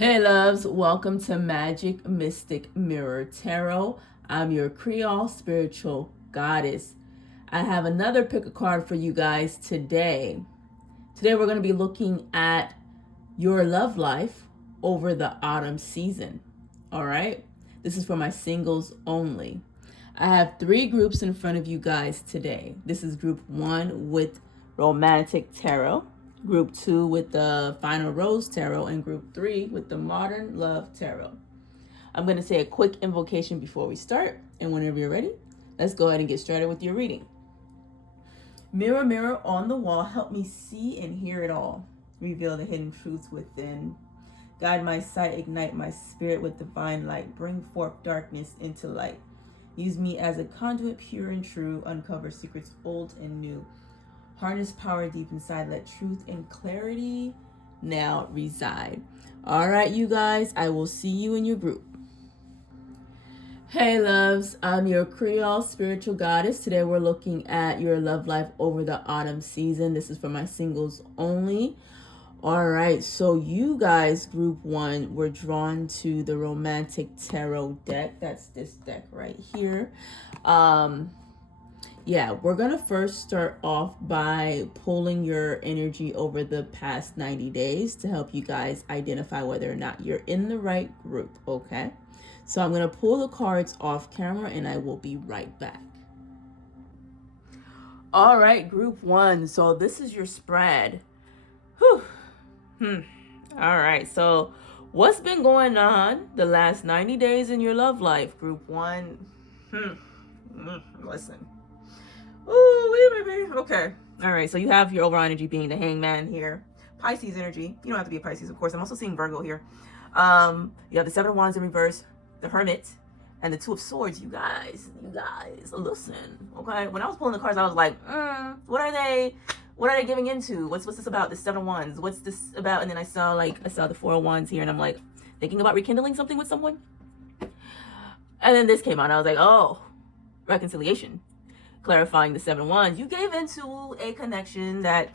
Hey loves, welcome to Magic Mystic Mirror Tarot. I'm your Kreyol spiritual goddess. I have another pick a card for you guys today. Today we're going to be looking at your love life over the autumn season. All right? This is for my singles only. I have 3 groups in front of you guys today. This is group 1 with Romantic Tarot, group 2 with the Final Rose Tarot, and group 3 with the Modern Love Tarot. I'm going to say a quick invocation before we start, and whenever you're ready, let's go ahead and get started with your reading. Mirror, mirror on the wall, help me see and hear it all. Reveal the hidden truths within. Guide my sight, ignite my spirit with divine light. Bring forth darkness into light. Use me as a conduit, pure and true. Uncover secrets old and new. Harness power deep inside. Let truth and clarity now reside. All right, you guys, I will see you in your group. Hey loves, I'm your Kreyol spiritual goddess. Today we're looking at your love life over the autumn season. This is for my singles only. All right, so you guys, group 1, were drawn to the Romantic Tarot deck. That's this deck right here. Yeah, we're going to first start off by pulling your energy over the past 90 days to help you guys identify whether or not you're in the right group, okay? So I'm going to pull the cards off camera and I will be right back. All right, group 1. So this is your spread. Whew. All right, so what's been going on the last 90 days in your love life, group 1? Listen. Ooh, baby. Okay. All right, so you have your overall energy being the Hangman here. Pisces energy. You don't have to be a Pisces, of course. I'm also seeing Virgo here. You have the 7 of Wands in reverse, the Hermit, and the 2 of Swords. You guys, listen, okay? When I was pulling the cards, I was like, what are they giving into? What's this about? The 7 of Wands. What's this about? And then I saw the 4 of Wands here, and I'm like, thinking about rekindling something with someone. And then this came out, and I was like, oh, reconciliation. Clarifying the 7 of Wands. You gave into a connection that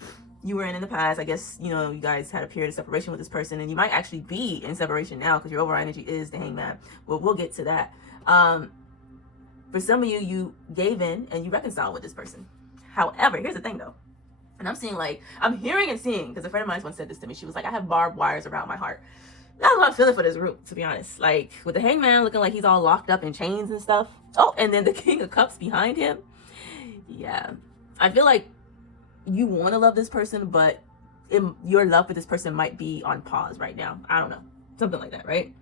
you were in the past. I guess, you guys had a period of separation with this person, and you might actually be in separation now because your overall energy is the Hangman. Well, we'll get to that. For some of you, you gave in and you reconciled with this person. However, here's the thing though. And I'm hearing and seeing, because a friend of mine once said this to me. She was like, I have barbed wires around my heart. That's what I'm feeling for this group, to be honest. Like, with the Hangman looking like he's all locked up in chains and stuff. Oh, and then the King of Cups behind him. Yeah. I feel like you want to love this person, but your love for this person might be on pause right now. I don't know. Something like that, right?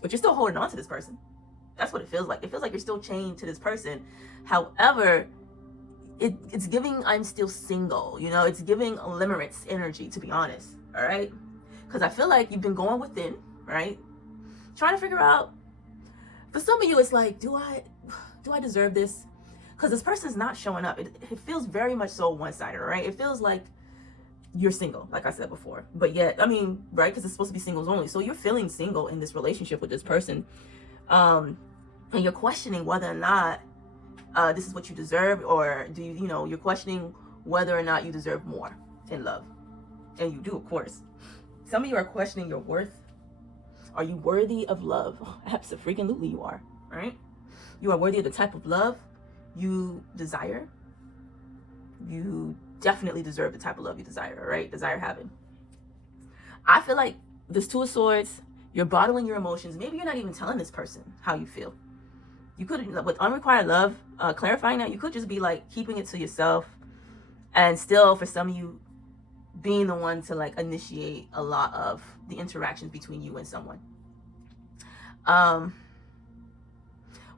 But you're still holding on to this person. That's what it feels like. It feels like you're still chained to this person. However, it's giving I'm still single, it's giving limerence energy, to be honest. All right, because I feel like you've been going within, right, trying to figure out. For some of you, it's like, do I deserve this? Because this person's not showing up. It feels very much so one-sided, right? It feels like you're single, like I said before, but yet, right, because it's supposed to be singles only, so you're feeling single in this relationship with this person, and you're questioning whether or not this is what you deserve, or do you're questioning whether or not you deserve more in love. And you do, of course. Some of you are questioning your worth. Are you worthy of love? Oh, absolutely you are, right? You are worthy of the type of love you desire. You definitely deserve the type of love you desire, right? Desire having. I feel like this 2 of Swords, you're bottling your emotions. Maybe you're not even telling this person how you feel. You could, with unrequited love, clarifying that, you could just be like keeping it to yourself, and still for some of you being the one to like initiate a lot of the interactions between you and someone.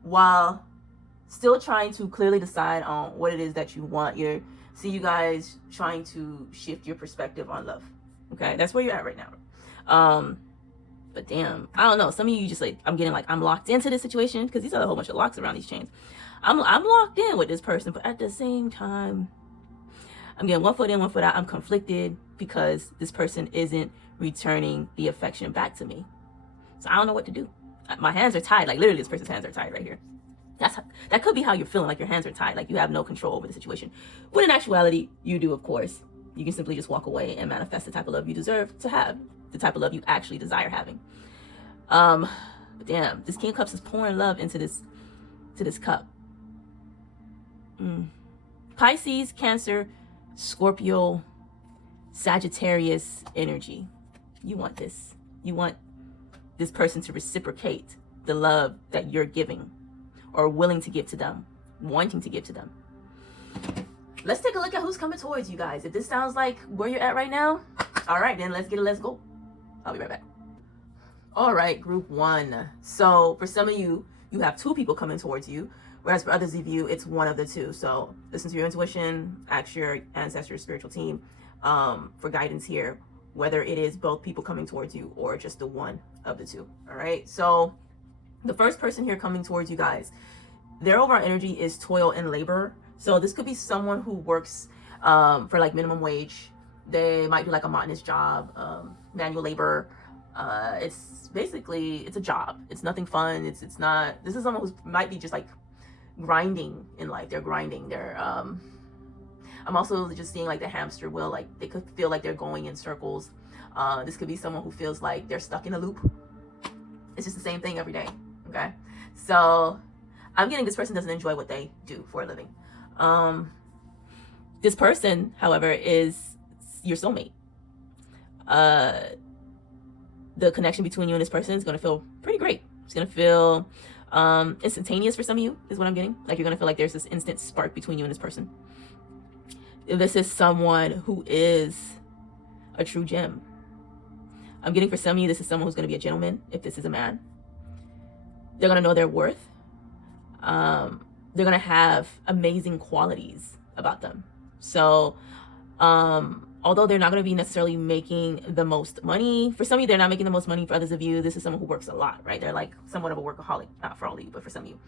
While still trying to clearly decide on what it is that you want. See you guys trying to shift your perspective on love. Okay, that's where you're at right now. But damn, I don't know. Some of you just like, I'm getting like, I'm locked into this situation, because these are a whole bunch of locks around these chains. I'm locked in with this person, but at the same time, I'm getting 1 foot in, 1 foot out. I'm conflicted because this person isn't returning the affection back to me. So I don't know what to do. My hands are tied. Like literally, this person's hands are tied right here. That could be how you're feeling, like your hands are tied, like you have no control over the situation. When in actuality, you do, of course. You can simply just walk away and manifest the type of love you deserve to have. the type of love you actually desire having. But damn, this King of Cups is pouring love into this cup. Pisces, Cancer, Scorpio, Sagittarius energy. You want this. You want this person to reciprocate the love that you're giving or willing to give to them, wanting to give to them. Let's take a look at who's coming towards you guys. If this sounds like where you're at right now, all right, then let's get it. Let's go. I'll be right back. All right, group 1. So for some of you, you have 2 people coming towards you, whereas for others of you, it's one of the 2. So listen to your intuition, ask your ancestor, spiritual team for guidance here, whether it is both people coming towards you or just the one of the 2. All right. So the first person here coming towards you guys, their overall energy is toil and labor. So this could be someone who works for like minimum wage. They might do like a monotonous job, manual labor. It's basically, it's a job. It's nothing fun. It's not, this is someone who might be just like grinding in life. They're grinding. They're, I'm also just seeing like the hamster wheel, like they could feel like they're going in circles. This could be someone who feels like they're stuck in a loop. It's just the same thing every day. Okay. So I'm getting this person doesn't enjoy what they do for a living. This person, however, is your soulmate. The connection between you and this person is going to feel pretty great. It's going to feel instantaneous for some of you is what I'm getting. Like you're going to feel like there's this instant spark between you and this person. This is someone who is a true gem. I'm getting for some of you, this is someone who's going to be a gentleman. If this is a man, they're going to know their worth. They're going to have amazing qualities about them. So, although they're not going to be necessarily making the most money, for some of you, they're not making the most money. For others of you, this is someone who works a lot, right? They're like somewhat of a workaholic, not for all of you, but for some of you.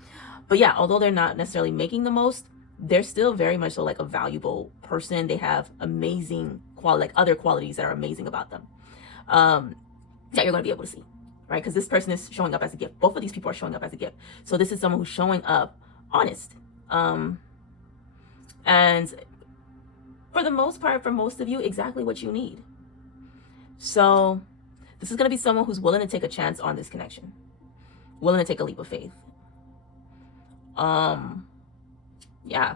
But yeah, although they're not necessarily making the most, they're still very much so like a valuable person. They have amazing like other qualities that are amazing about them, that you're going to be able to see, right? Because this person is showing up as a gift. Both of these people are showing up as a gift. So this is someone who's showing up honest. And for the most part, for most of you, exactly what you need. So this is going to be someone who's willing to take a chance on this connection, willing to take a leap of faith. Yeah.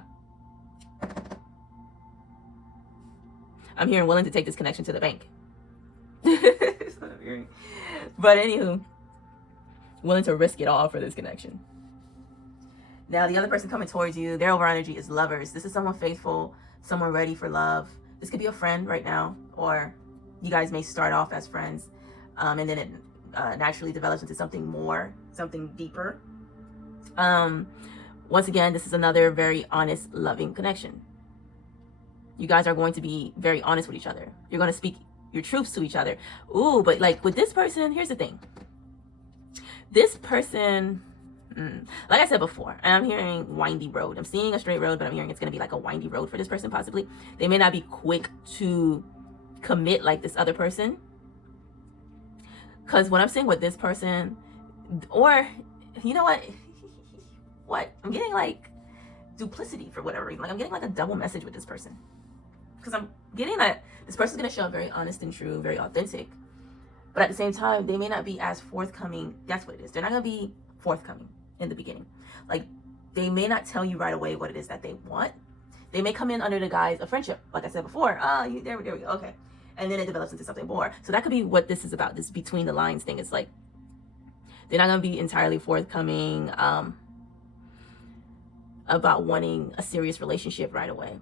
I'm hearing willing to take this connection to the bank. That's what I'm hearing. But anywho, willing to risk it all for this connection. Now, the other person coming towards you, their overall energy is lovers. This is someone faithful, someone ready for love. This could be a friend right now, or you guys may start off as friends, and then it naturally develops into something more, something deeper. Once again, this is another very honest, loving connection. You guys are going to be very honest with each other. You're going to speak your truths to each other. Ooh, but like with this person, here's the thing. This person, like I said before, I'm hearing windy road. I'm seeing a straight road, but I'm hearing it's going to be like a windy road for this person possibly. They may not be quick to commit like this other person. Because what I'm seeing with this person, or you know what? I'm getting like duplicity for whatever reason. Like I'm getting like a double message with this person. Because I'm getting that this person's going to show up very honest and true, very authentic. But at the same time, they may not be as forthcoming. That's what it is. They're not going to be forthcoming in the beginning. Like they may not tell you right away what it is that they want. They may come in under the guise of friendship. Like I said before, there we go. Okay. And then it develops into something more. So that could be what this is about. This between the lines thing. It's like they're not going to be entirely forthcoming about wanting a serious relationship right away.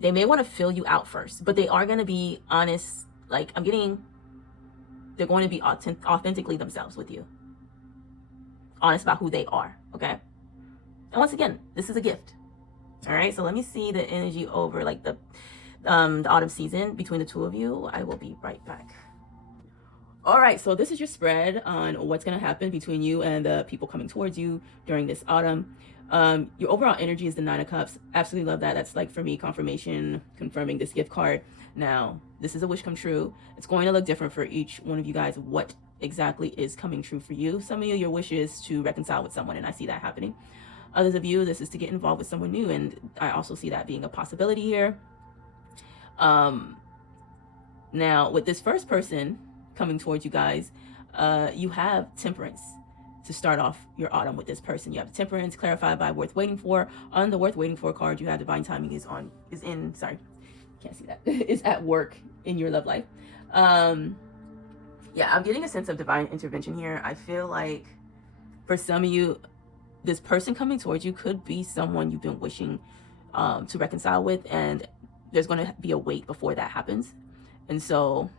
They may want to fill you out first, but they are going to be honest. Like I'm getting, they're going to be authentically themselves with you. Honest about who they are. Okay. And once again, this is a gift. All right. So let me see the energy over like the autumn season between the two of you. I will be right back. All right. So this is your spread on what's going to happen between you and the people coming towards you during this autumn. Your overall energy is the 9 of Cups. Absolutely love that. That's like for me, confirmation, confirming this gift card. Now, this is a wish come true. It's going to look different for each one of you guys. What exactly is coming true for you? Some of you, your wish is to reconcile with someone, and I see that happening. Others of you, this is to get involved with someone new, and I also see that being a possibility here. Now, with this first person coming towards you guys, you have temperance to start off your autumn with this person. You have temperance clarified by worth waiting for. On the worth waiting for card, you have divine timing is in, sorry, can't see that, is at work in your love life. Yeah, I'm getting a sense of divine intervention here. I feel like for some of you, this person coming towards you could be someone you've been wishing to reconcile with, and there's going to be a wait before that happens. And so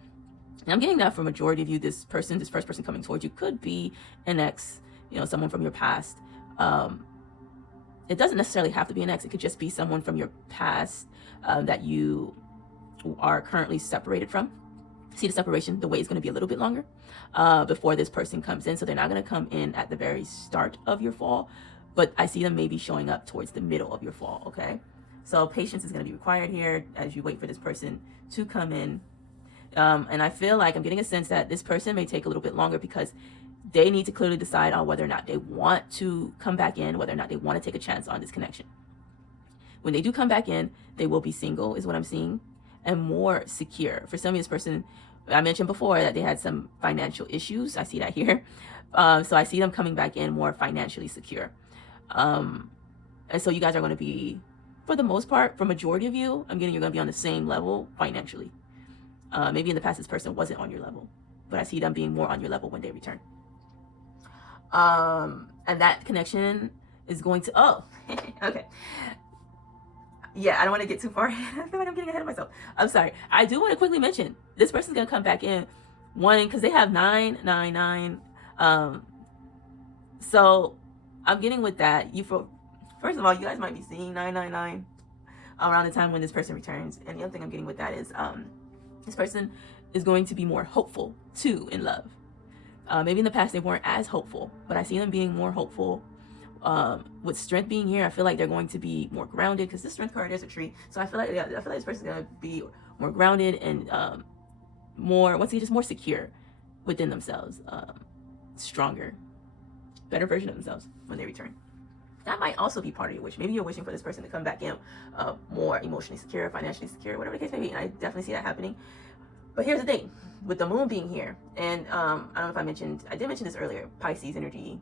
I'm getting that for majority of you, this first person coming towards you could be an ex, someone from your past. It doesn't necessarily have to be an ex. It could just be someone from your past that you are currently separated from. See the separation, the wait is going to be a little bit longer before this person comes in. So they're not going to come in at the very start of your fall, but I see them maybe showing up towards the middle of your fall, okay? So patience is going to be required here as you wait for this person to come in. And I feel like I'm getting a sense that this person may take a little bit longer because they need to clearly decide on whether or not they want to come back in, whether or not they want to take a chance on this connection. When they do come back in, they will be single, is what I'm seeing, and more secure. For some of this person, I mentioned before that they had some financial issues. I see that here. So I see them coming back in more financially secure. And so you guys are going to be, for the most part, for majority of you, I'm getting you're going to be on the same level financially. Maybe in the past this person wasn't on your level, but I see them being more on your level when they return. And that connection is going to, okay. Yeah, I don't want to get too far ahead. I feel like I'm getting ahead of myself. I'm sorry. I do want to quickly mention this person's going to come back in one because they have 999. So I'm getting with that. First of all, you guys might be seeing 999 around the time when this person returns. And the other thing I'm getting with that is this person is going to be more hopeful too in love. Maybe in the past they weren't as hopeful, but I see them being more hopeful. With strength being here, I feel like they're going to be more grounded because this strength card is a tree. So I feel like this person's gonna be more grounded and more, once again, just more secure within themselves, stronger, better version of themselves when they return. That might also be part of your wish. Maybe you're wishing for this person to come back in more emotionally secure, financially secure, whatever the case may be. And I definitely see that happening. But here's the thing, with the moon being here, and I don't know if I did mention this earlier, Pisces energy,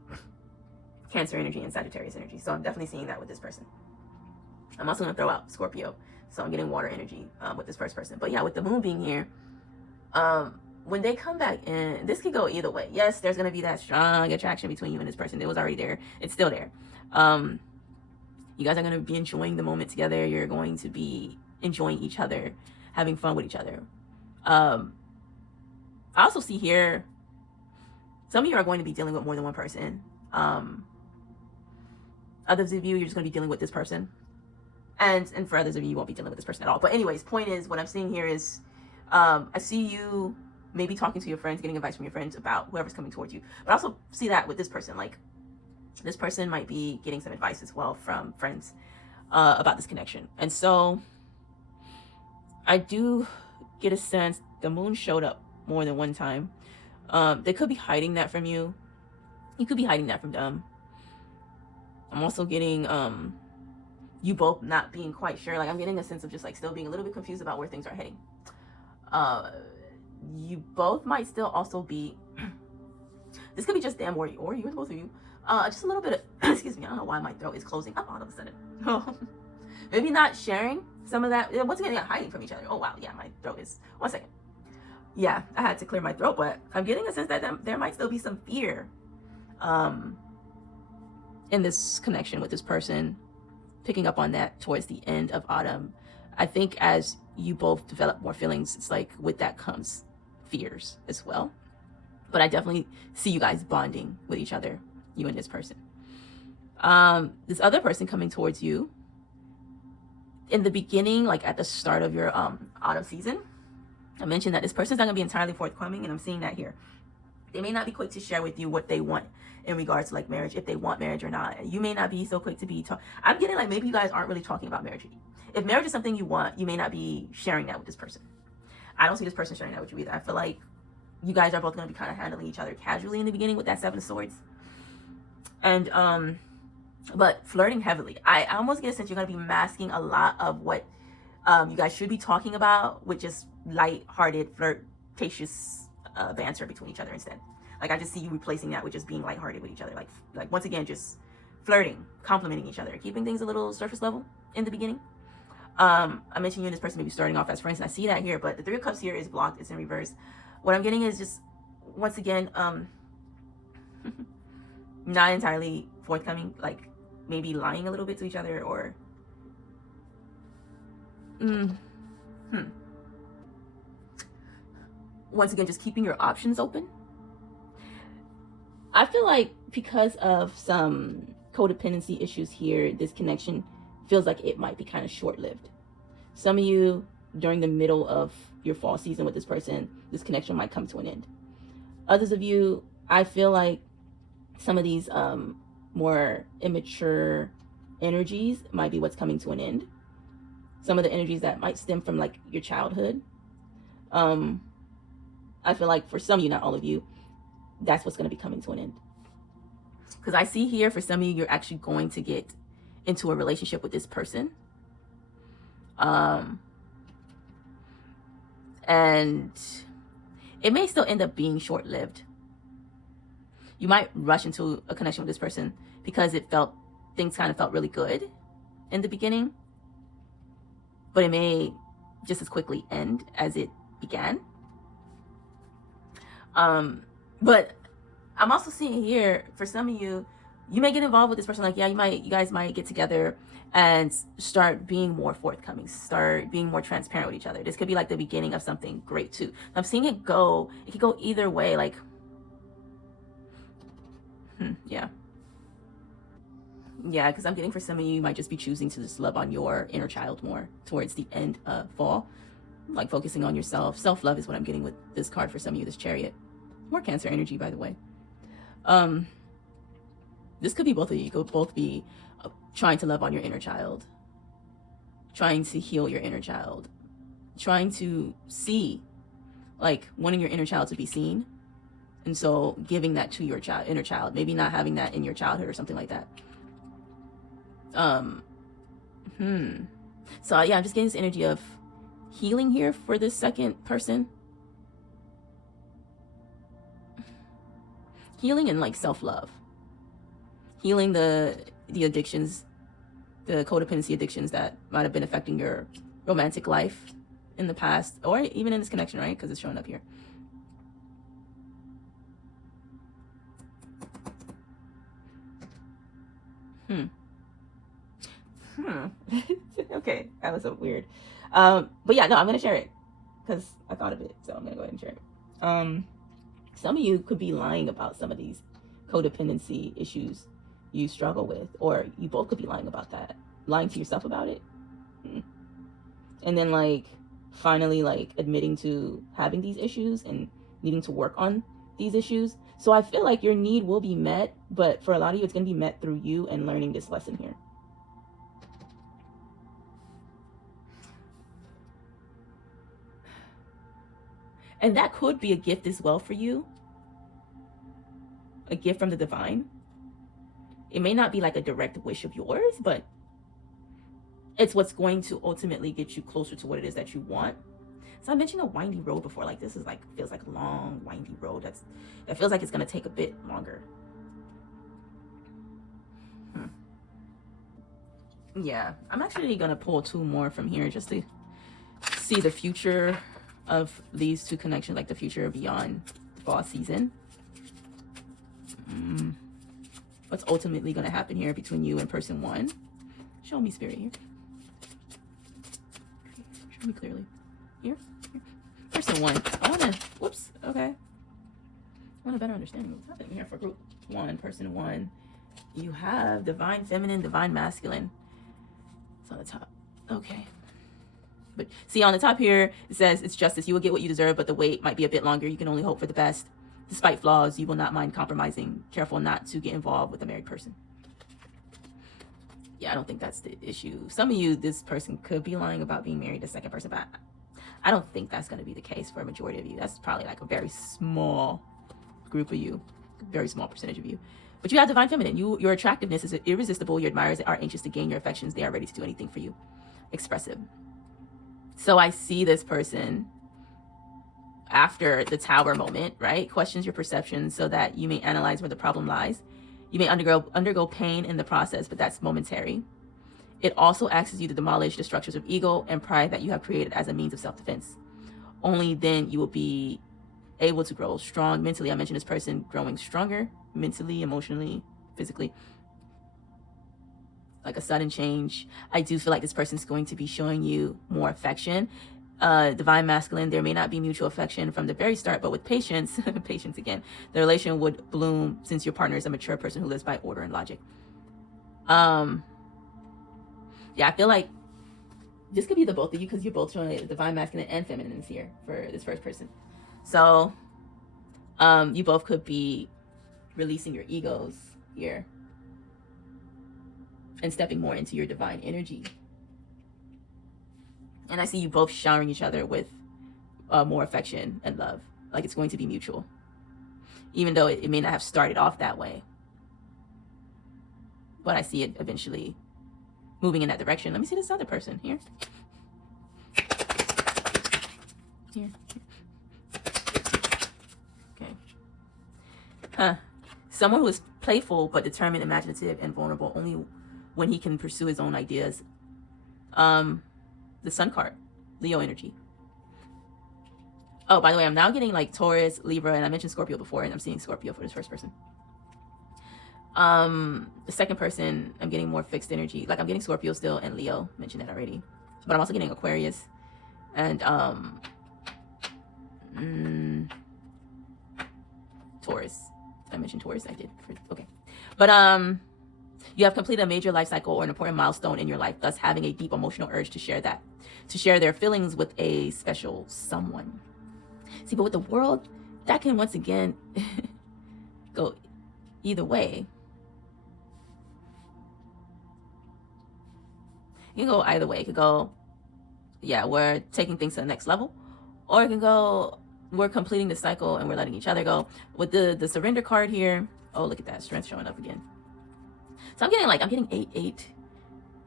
Cancer energy, and Sagittarius energy. So I'm definitely seeing that with this person. I'm also going to throw out Scorpio. So I'm getting water energy with this first person. But yeah, with the moon being here, when they come back in, this could go either way. Yes, there's going to be that strong attraction between you and this person. It was already there. It's still there. You guys are going to be enjoying the moment together. You're going to be enjoying each other, having fun with each other. I also see here, some of you are going to be dealing with more than one person. Others of you, you're just going to be dealing with this person. And for others of you, you won't be dealing with this person at all. But anyways, point is, what I'm seeing here is, I see you maybe talking to your friends, getting advice from your friends about whoever's coming towards you. But I also see that with this person, like this person might be getting some advice as well from friends about this connection. And so I do get a sense the moon showed up more than one time. They could be hiding that from you. You could be hiding that from them. I'm also getting you both not being quite sure. Like I'm getting a sense of just like still being a little bit confused about where things are heading. You both might still also be this could be just them or you, both of you. Just a little bit of excuse me, I don't know why my throat is closing up all of a sudden. Maybe not sharing some of that. Once again, they're hiding from each other. Oh wow, yeah, my throat is 1 second. Yeah, I had to clear my throat, but I'm getting a sense that there might still be some fear in this connection with this person, picking up on that towards the end of autumn. I think as you both develop more feelings, it's like with that comes fears as well. But I definitely see you guys bonding with each other, you and this person. This other person coming towards you in the beginning, like at the start of your autumn season, I mentioned that this person's not gonna be entirely forthcoming, and I'm seeing that here. They may not be quick to share with you what they want in regards to like marriage, if they want marriage or not. You may not be so quick to be I'm getting like maybe you guys aren't really talking about marriage. If marriage is something you want, you may not be sharing that with this person. I don't see this person sharing that with you either. I feel like you guys are both going to be kind of handling each other casually in the beginning with that 7 of Swords. And but flirting heavily. I almost get a sense you're going to be masking a lot of what you guys should be talking about with just light-hearted, flirtatious banter between each other instead. Like I just see you replacing that with just being lighthearted with each other. Like once again, just flirting, complimenting each other, keeping things a little surface level in the beginning. I mentioned you and this person may be starting off as friends, and I see that here, but the Three of Cups here is blocked. It's in reverse. What I'm getting is just, once again, not entirely forthcoming, like maybe lying a little bit to each other, or once again, just keeping your options open. I feel like because of some codependency issues here, this connection feels like it might be kind of short-lived. Some of you, during the middle of your fall season with this person, this connection might come to an end. Others of you, I feel like some of these more immature energies might be what's coming to an end. Some of the energies that might stem from like your childhood. I feel like for some of you, not all of you, that's what's going to be coming to an end. Because I see here for some of you, you're actually going to get into a relationship with this person. And it may still end up being short-lived. You might rush into a connection with this person because things kind of felt really good in the beginning, but it may just as quickly end as it began. But I'm also seeing here for some of you, you may get involved with this person. Like, yeah, you guys might get together and start being more forthcoming, start being more transparent with each other. This could be like the beginning of something great too. I'm seeing it could go either way. Like, yeah, because I'm getting for some of you, you might just be choosing to just love on your inner child more towards the end of fall, like focusing on yourself. Self-love is what I'm getting with this card for some of you, this Chariot. More Cancer energy, by the way. This could be both of you. You could both be trying to love on your inner child, trying to heal your inner child, trying to see, like wanting your inner child to be seen. And so giving that to your inner child, maybe not having that in your childhood or something like that. So yeah, I'm just getting this energy of healing here for this second person. Healing and like self-love. Healing the addictions, the codependency addictions that might have been affecting your romantic life in the past, or even in this connection, right? Because it's showing up here. Okay, that was so weird. But yeah, no, I'm gonna share it because I thought of it, so I'm gonna go ahead and share it. Some of you could be lying about some of these codependency issues you struggle with, or you both could be lying about that, lying to yourself about it, and then like finally like admitting to having these issues and needing to work on these issues. So I feel like your need will be met, but for a lot of you, it's going to be met through you and learning this lesson here. And that could be a gift as well for you. A gift from the divine. It may not be like a direct wish of yours, but it's what's going to ultimately get you closer to what it is that you want. So I mentioned a windy road before. Like this is like, feels like a long, windy road. That feels like it's going to take a bit longer. Yeah, I'm actually going to pull two more from here just to see the future of these two connections, like the future beyond the fall season. What's ultimately going to happen here between you and person one? Show me, Spirit, here. Show me clearly. Here. Person one. I want to, whoops, okay. I want a better understanding of what's happening here for group one, person one. You have divine feminine, divine masculine. It's on the top. Okay. But see, on the top here, it says it's justice. You will get what you deserve, but the wait might be a bit longer. You can only hope for the best. Despite flaws, you will not mind compromising. Careful not to get involved with a married person. Yeah, I don't think that's the issue. Some of you, this person could be lying about being married to a second person, but I don't think that's going to be the case for a majority of you. That's probably like a very small group of you, very small percentage of you. But you have divine feminine. Your attractiveness is irresistible. Your admirers are anxious to gain your affections. They are ready to do anything for you. Expressive. So I see this person after the tower moment, right? Questions your perception so that you may analyze where the problem lies. You may undergo pain in the process, but that's momentary. It also asks you to demolish the structures of ego and pride that you have created as a means of self-defense. Only then you will be able to grow strong mentally. I mentioned this person growing stronger mentally, emotionally, physically. Like a sudden change. I do feel like this person's going to be showing you more affection. Divine masculine, there may not be mutual affection from the very start, but with patience, patience again, the relation would bloom since your partner is a mature person who lives by order and logic. Yeah, I feel like this could be the both of you because you're both showing divine masculine and feminine here for this first person. So you both could be releasing your egos here and stepping more into your divine energy. And I see you both showering each other with more affection and love. Like it's going to be mutual. Even though it may not have started off that way. But I see it eventually moving in that direction. Let me see this other person here. Here. Okay. Someone who is playful but determined, imaginative, and vulnerable only when he can pursue his own ideas. The Sun card, Leo energy. Oh, by the way, I'm now getting like Taurus, Libra, and I mentioned Scorpio before, and I'm seeing Scorpio for this first person. The second person, I'm getting more fixed energy. Like I'm getting Scorpio still and Leo, mentioned that already. But I'm also getting Aquarius and Taurus. I mentioned Taurus, I did. Okay. But you have completed a major life cycle or an important milestone in your life, thus having a deep emotional urge to share their feelings with a special someone. See, but with the world, that can once again go either way. It can go either way. It could go, yeah, we're taking things to the next level. Or it can go, we're completing the cycle and we're letting each other go. With the surrender card here, oh, look at that, strength showing up again. So I'm getting 8, 8,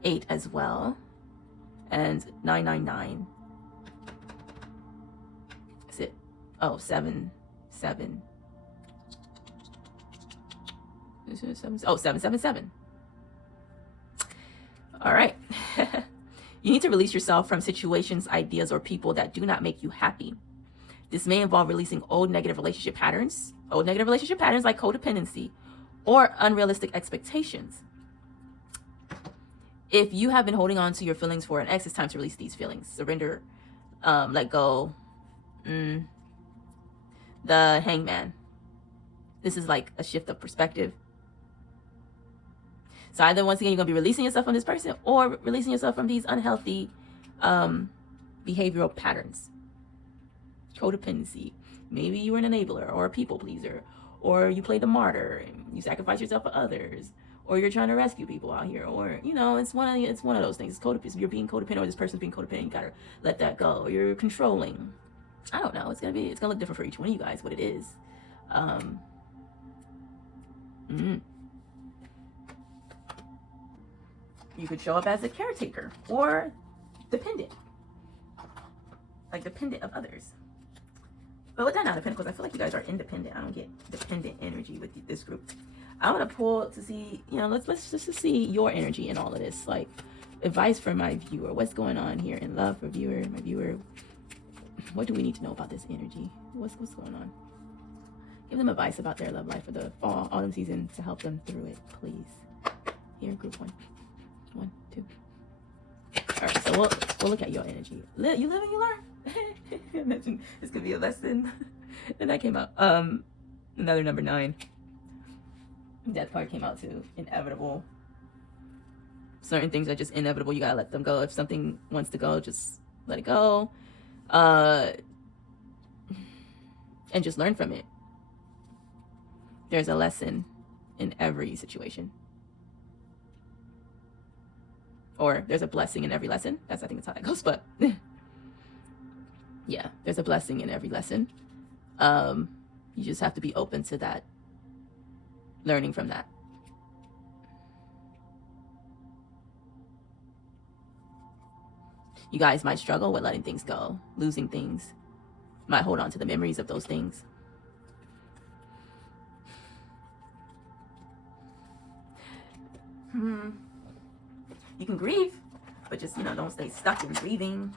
8 as well. And 9, 9, 9. Is it? Oh, 7, 7. Is it 7? Oh, 7, 7, 7. All right. You need to release yourself from situations, ideas, or people that do not make you happy. This may involve releasing old negative relationship patterns like codependency or unrealistic expectations. If you have been holding on to your feelings for an ex, it's time to release these feelings. Surrender, let go. The Hangman. This is like a shift of perspective. So either once again, you're going to be releasing yourself from this person or releasing yourself from these unhealthy behavioral patterns. Codependency. Maybe you were an enabler or a people pleaser, or you play the martyr and you sacrifice yourself for others, or you're trying to rescue people out here, or it's one of those things. It's codependent. You're being codependent, or this person's being codependent. You gotta let that go. Or you're controlling. I don't know. It's gonna look different for each one of you guys. What it is. You could show up as a caretaker or dependent, like dependent of others. But with that Nine of Pentacles, I feel like you guys are independent. I don't get dependent energy with this group. I want to pull to see, let's just see your energy in all of this. Like advice for my viewer. What's going on here in love for my viewer? What do we need to know about this energy? What's going on? Give them advice about their love life for the fall, autumn season to help them through it, please. Here, group 1. 1, 2. All right, so we'll look at your energy. You live and you learn. I mentioned this could be a lesson. And that came out. Another number 9. Death card came out too. Inevitable. Certain things are just inevitable. You gotta let them go. If something wants to go, just let it go. And just learn from it. There's a lesson in every situation. Or there's a blessing in every lesson. I think that's how that goes, but yeah, there's a blessing in every lesson. You just have to be open to that, learning from that. You guys might struggle with letting things go, losing things, might hold on to the memories of those things. You can grieve, but just, you know, don't stay stuck in grieving.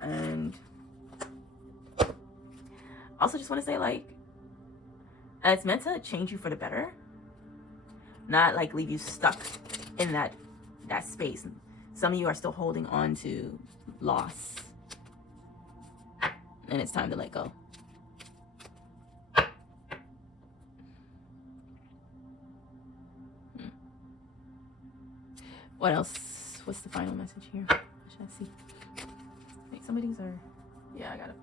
And also just want to say, like, it's meant to change you for the better, not like leave you stuck in that space. Some of you are still holding on to loss, and it's time to let go. What else? What's the final message here? What should I see? Wait, some of these are, yeah, I gotta.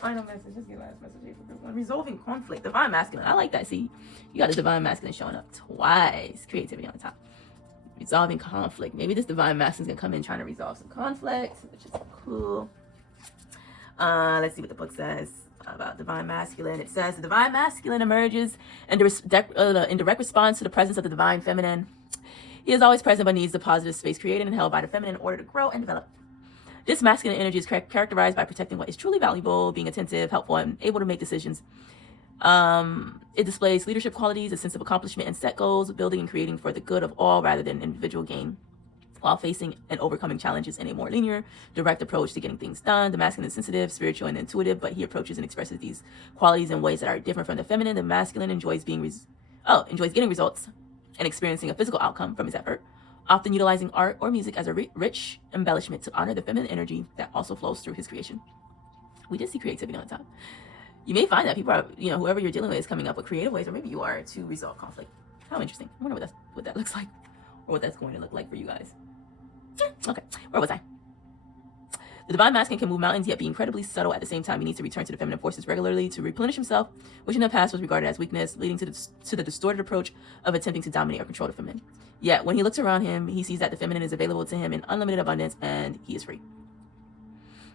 Final message. Let's get last message here for this one. Resolving conflict. Divine masculine. I like that. See, you got a divine masculine showing up twice. Creativity on the top. Resolving conflict. Maybe this divine masculine is gonna come in trying to resolve some conflict, which is cool. Let's see what the book says about divine masculine. It says the divine masculine emerges in direct response to the presence of the divine feminine. He is always present but needs the positive space created and held by the feminine in order to grow and develop. This masculine energy is characterized by protecting what is truly valuable, being attentive, helpful, and able to make decisions. It displays leadership qualities, a sense of accomplishment, and set goals, building and creating for the good of all rather than individual gain, while facing and overcoming challenges in a more linear, direct approach to getting things done. The masculine is sensitive, spiritual, and intuitive, but he approaches and expresses these qualities in ways that are different from the feminine. The masculine enjoys getting results and experiencing a physical outcome from his effort, often utilizing art or music as a rich embellishment to honor the feminine energy that also flows through his creation. We did see creativity on the top. You may find that people are, you know, whoever you're dealing with is coming up with creative ways, or maybe you are, to resolve conflict. How interesting. I wonder what that looks like, or what that's going to look like for you guys. Okay, where was I? The divine masculine can move mountains, yet be incredibly subtle. At the same time, he needs to return to the feminine forces regularly to replenish himself, which in the past was regarded as weakness, leading to the distorted approach of attempting to dominate or control the feminine. Yet, when he looks around him, he sees that the feminine is available to him in unlimited abundance, and he is free.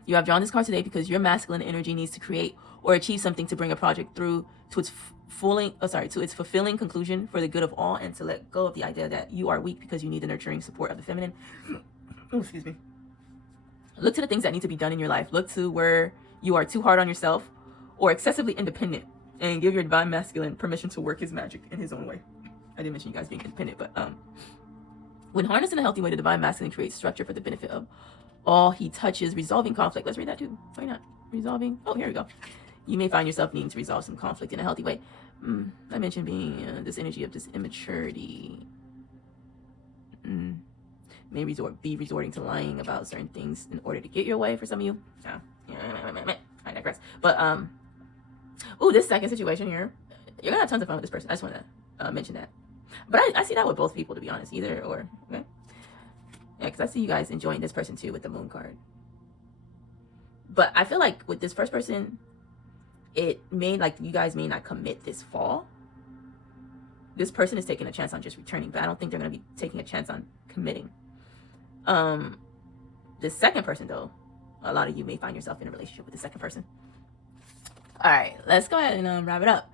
You have drawn this card today because your masculine energy needs to create or achieve something to bring a project through to its fulfilling conclusion for the good of all, and to let go of the idea that you are weak because you need the nurturing support of the feminine. Oh, excuse me. Look to the things that need to be done in your life. Look to where you are too hard on yourself or excessively independent, and give your divine masculine permission to work his magic in his own way. I didn't mention you guys being independent, but when harnessed in a healthy way, the divine masculine creates structure for the benefit of all he touches, resolving conflict. Let's read that too. Why not? Resolving. Oh, here we go. You may find yourself needing to resolve some conflict in a healthy way. I mentioned being this energy of this immaturity. May be resorting to lying about certain things in order to get your way for some of you. I digress. But this second situation here, you're gonna have tons of fun with this person. I just want to mention that. But I see that with both people, to be honest, either or. Okay. Yeah, because I see you guys enjoying this person too with the moon card. But I feel like with this first person, it may, like, you guys may not commit this fall. This person is taking a chance on just returning, but I don't think they're going to be taking a chance on committing. The second person, though, a lot of you may find yourself in a relationship with the second person. All right, let's go ahead and wrap it up.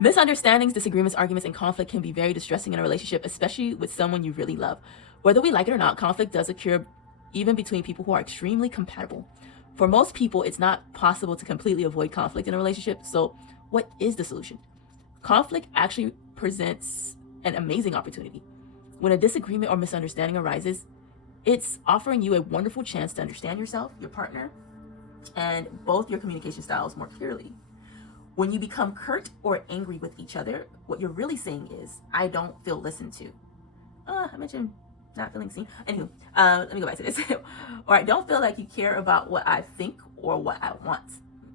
Misunderstandings, disagreements, arguments, and conflict can be very distressing in a relationship, especially with someone you really love. Whether we like it or not, conflict does occur even between people who are extremely compatible. For most people, it's not possible to completely avoid conflict in a relationship. So what is the solution? Conflict actually presents an amazing opportunity. When a disagreement or misunderstanding arises, it's offering you a wonderful chance to understand yourself, your partner, and both your communication styles more clearly. When you become curt or angry with each other, what you're really saying is, I don't feel listened to. I mentioned not feeling seen. Anywho, let me go back to this. Or I don't feel like you care about what I think or what I want.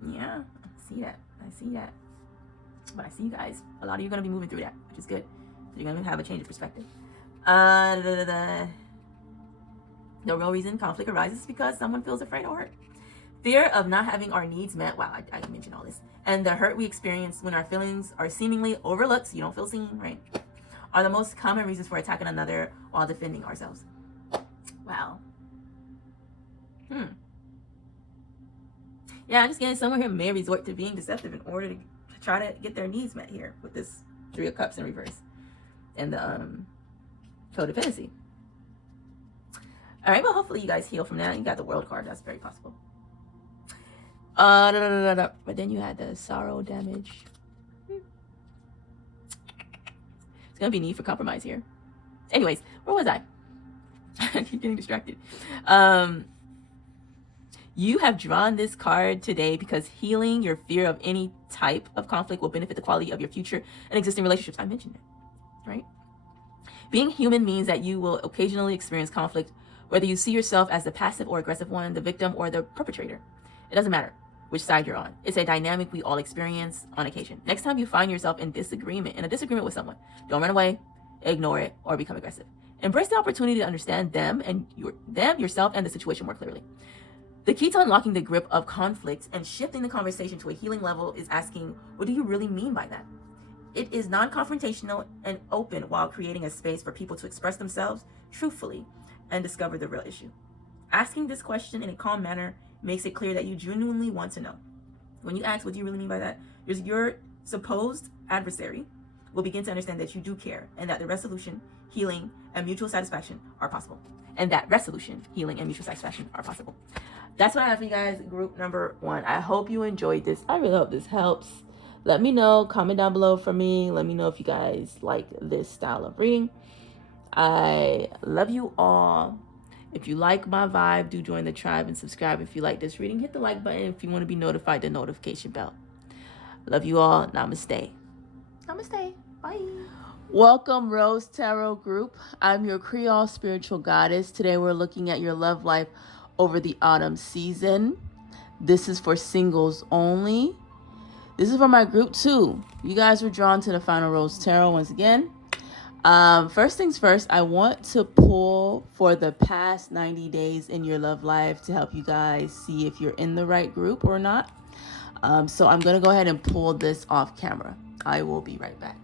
Yeah, I see that. But I see you guys. A lot of you are going to be moving through that, which is good. So you're going to have a change of perspective. The real reason conflict arises is because someone feels afraid or hurt. Fear of not having our needs met. Wow, I mentioned all this. And the hurt we experience when our feelings are seemingly overlooked, so you don't feel seen, right, are the most common reasons for attacking another while defending ourselves. Wow. Yeah, I'm just getting someone here may resort to being deceptive in order to try to get their needs met here with this Three of Cups in reverse and the codependency. All right, well, hopefully you guys heal from that. You got the World card. That's very possible. But then you had the sorrow damage. It's gonna be need for compromise here. Anyways, where was I? I keep getting distracted. You have drawn this card today because healing your fear of any type of conflict will benefit the quality of your future and existing relationships. I mentioned it, right? Being human means that you will occasionally experience conflict, whether you see yourself as the passive or aggressive one, the victim or the perpetrator. It doesn't matter which side you're on. It's a dynamic we all experience on occasion. Next time you find yourself in a disagreement with someone, don't run away, ignore it, or become aggressive. Embrace the opportunity to understand them, yourself, and the situation more clearly. The key to unlocking the grip of conflict and shifting the conversation to a healing level is asking, what do you really mean by that? It is non-confrontational and open while creating a space for people to express themselves truthfully and discover the real issue. Asking this question in a calm manner makes it clear that you genuinely want to know. When you ask, what do you really mean by that? Your supposed adversary will begin to understand that you do care and that the resolution, healing, and mutual satisfaction are possible. That's what I have for you guys, group number 1. I hope you enjoyed this. I really hope this helps. Let me know, comment down below for me. Let me know if you guys like this style of reading. I love you all. If you like my vibe, do join the tribe and subscribe. If you like this reading, hit the like button. If you want to be notified, the notification bell. Love you all. Namaste. Namaste. Bye. Welcome, Rose Tarot Group. I'm your Kreyol spiritual goddess. Today we're looking at your love life over the autumn season. This is for singles only. This is for my group 2. You guys were drawn to the Final Rose Tarot once again. First things first, I want to pull for the past 90 days in your love life to help you guys see if you're in the right group or not. So I'm going to go ahead and pull this off camera. I will be right back.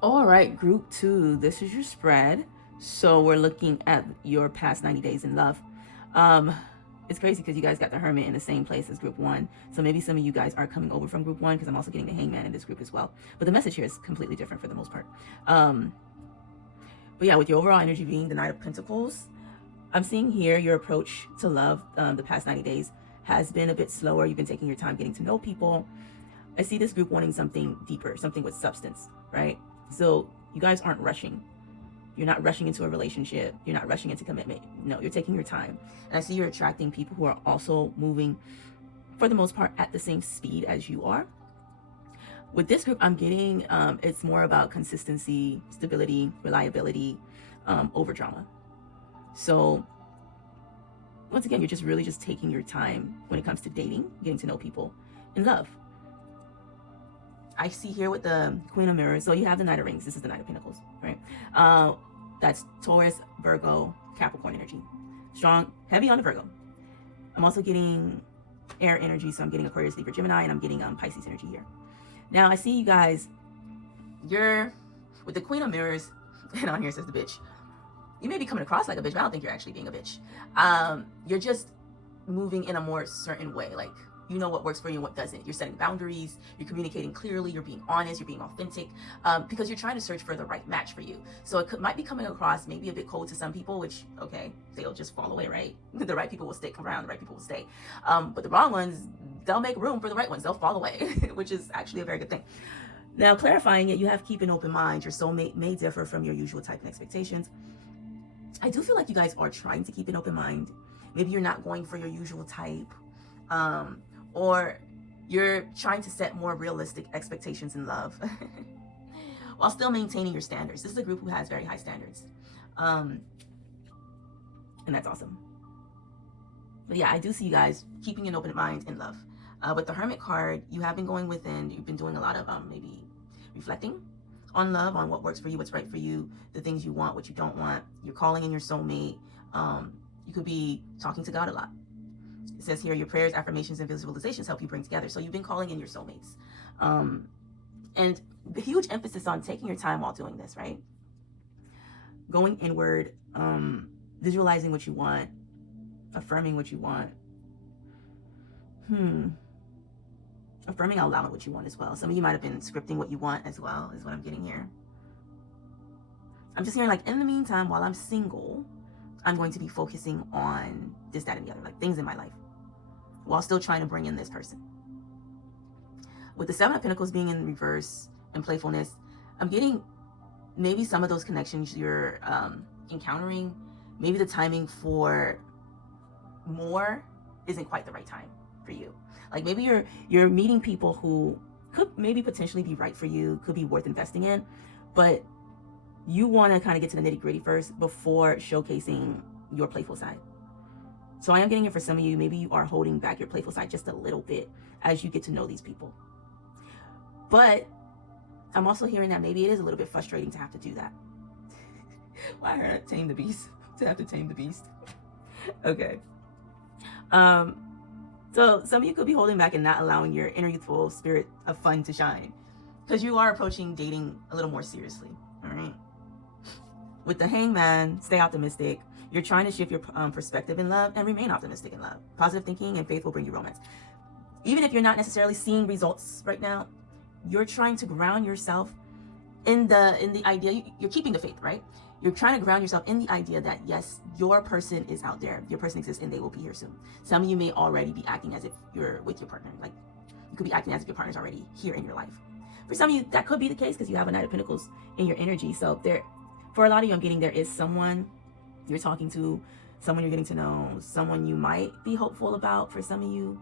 All right, group 2, this is your spread. So we're looking at your past 90 days in love. It's crazy because you guys got the Hermit in the same place as group 1. So maybe some of you guys are coming over from group 1 because I'm also getting the Hangman in this group as well. But the message here is completely different for the most part. But yeah, with your overall energy being the Knight of Pentacles, I'm seeing here your approach to love the past 90 days has been a bit slower. You've been taking your time getting to know people. I see this group wanting something deeper, something with substance, right? So you guys aren't rushing. You're not rushing into a relationship. You're not rushing into commitment. No, you're taking your time. And I see you're attracting people who are also moving, for the most part, at the same speed as you are. With this group, I'm getting, it's more about consistency, stability, reliability, over drama. So once again, you're just really just taking your time when it comes to dating, getting to know people, and love. I see here with the Queen of Mirrors, so you have the Knight of Rings. This is the Knight of Pentacles, right? That's Taurus, Virgo, Capricorn energy. Strong, heavy on the Virgo. I'm also getting air energy, so I'm getting Aquarius, Libra, Gemini, and I'm getting Pisces energy here. Now, I see you guys, you're, with the Queen of Mirrors, and on here says the bitch. You may be coming across like a bitch, but I don't think you're actually being a bitch. You're just moving in a more certain way, like, you know what works for you and what doesn't. You're setting boundaries, you're communicating clearly, you're being honest, you're being authentic, because you're trying to search for the right match for you. So it might be coming across maybe a bit cold to some people, which, okay, they'll just fall away, right? The right people will stick around, the right people will stay. But the wrong ones, they'll make room for the right ones. They'll fall away, which is actually a very good thing. Now, clarifying it, you have to keep an open mind. Your soulmate may differ from your usual type and expectations. I do feel like you guys are trying to keep an open mind. Maybe you're not going for your usual type. Or you're trying to set more realistic expectations in love while still maintaining your standards. This is a group who has very high standards. And that's awesome. But yeah, I do see you guys keeping an open mind in love. With the Hermit card, you have been going within. You've been doing a lot of maybe reflecting on love, on what works for you, what's right for you, the things you want, what you don't want. You're calling in your soulmate. You could be talking to God a lot. It says here, your prayers, affirmations, and visualizations help you bring together. So you've been calling in your soulmates. And the huge emphasis on taking your time while doing this, right? Going inward, visualizing what you want, affirming what you want. Affirming out loud what you want as well. Some of you might have been scripting what you want as well, is what I'm getting here. I'm just hearing, like, in the meantime, while I'm single, I'm going to be focusing on this, that, and the other, like things in my life. while still trying to bring in this person. With the Seven of Pentacles being in reverse and playfulness, I'm getting maybe some of those connections you're encountering, maybe the timing for more isn't quite the right time for you. Like maybe you're meeting people who could maybe potentially be right for you, could be worth investing in, but you want to kind of get to the nitty-gritty first before showcasing your playful side. So I am getting it for some of you, maybe you are holding back your playful side just a little bit as you get to know these people. But I'm also hearing that maybe it is a little bit frustrating to have to do that. Why I heard tame the beast, to have to tame the beast. Okay. So some of you could be holding back and not allowing your inner youthful spirit of fun to shine, because you are approaching dating a little more seriously. All right. With the Hangman, stay optimistic. You're trying to shift your perspective in love and remain optimistic in love. Positive thinking and faith will bring you romance. Even if you're not necessarily seeing results right now, you're trying to ground yourself in the idea. You're keeping the faith, right? You're trying to ground yourself in the idea that yes, your person is out there, your person exists, and they will be here soon. Some of you may already be acting as if you're with your partner. Like you could be acting as if your partner's already here in your life. For some of you, that could be the case because you have a Knight of Pentacles in your energy. So there, for a lot of you, I'm getting there is someone you're talking to, someone you're getting to know, someone you might be hopeful about. For some of you,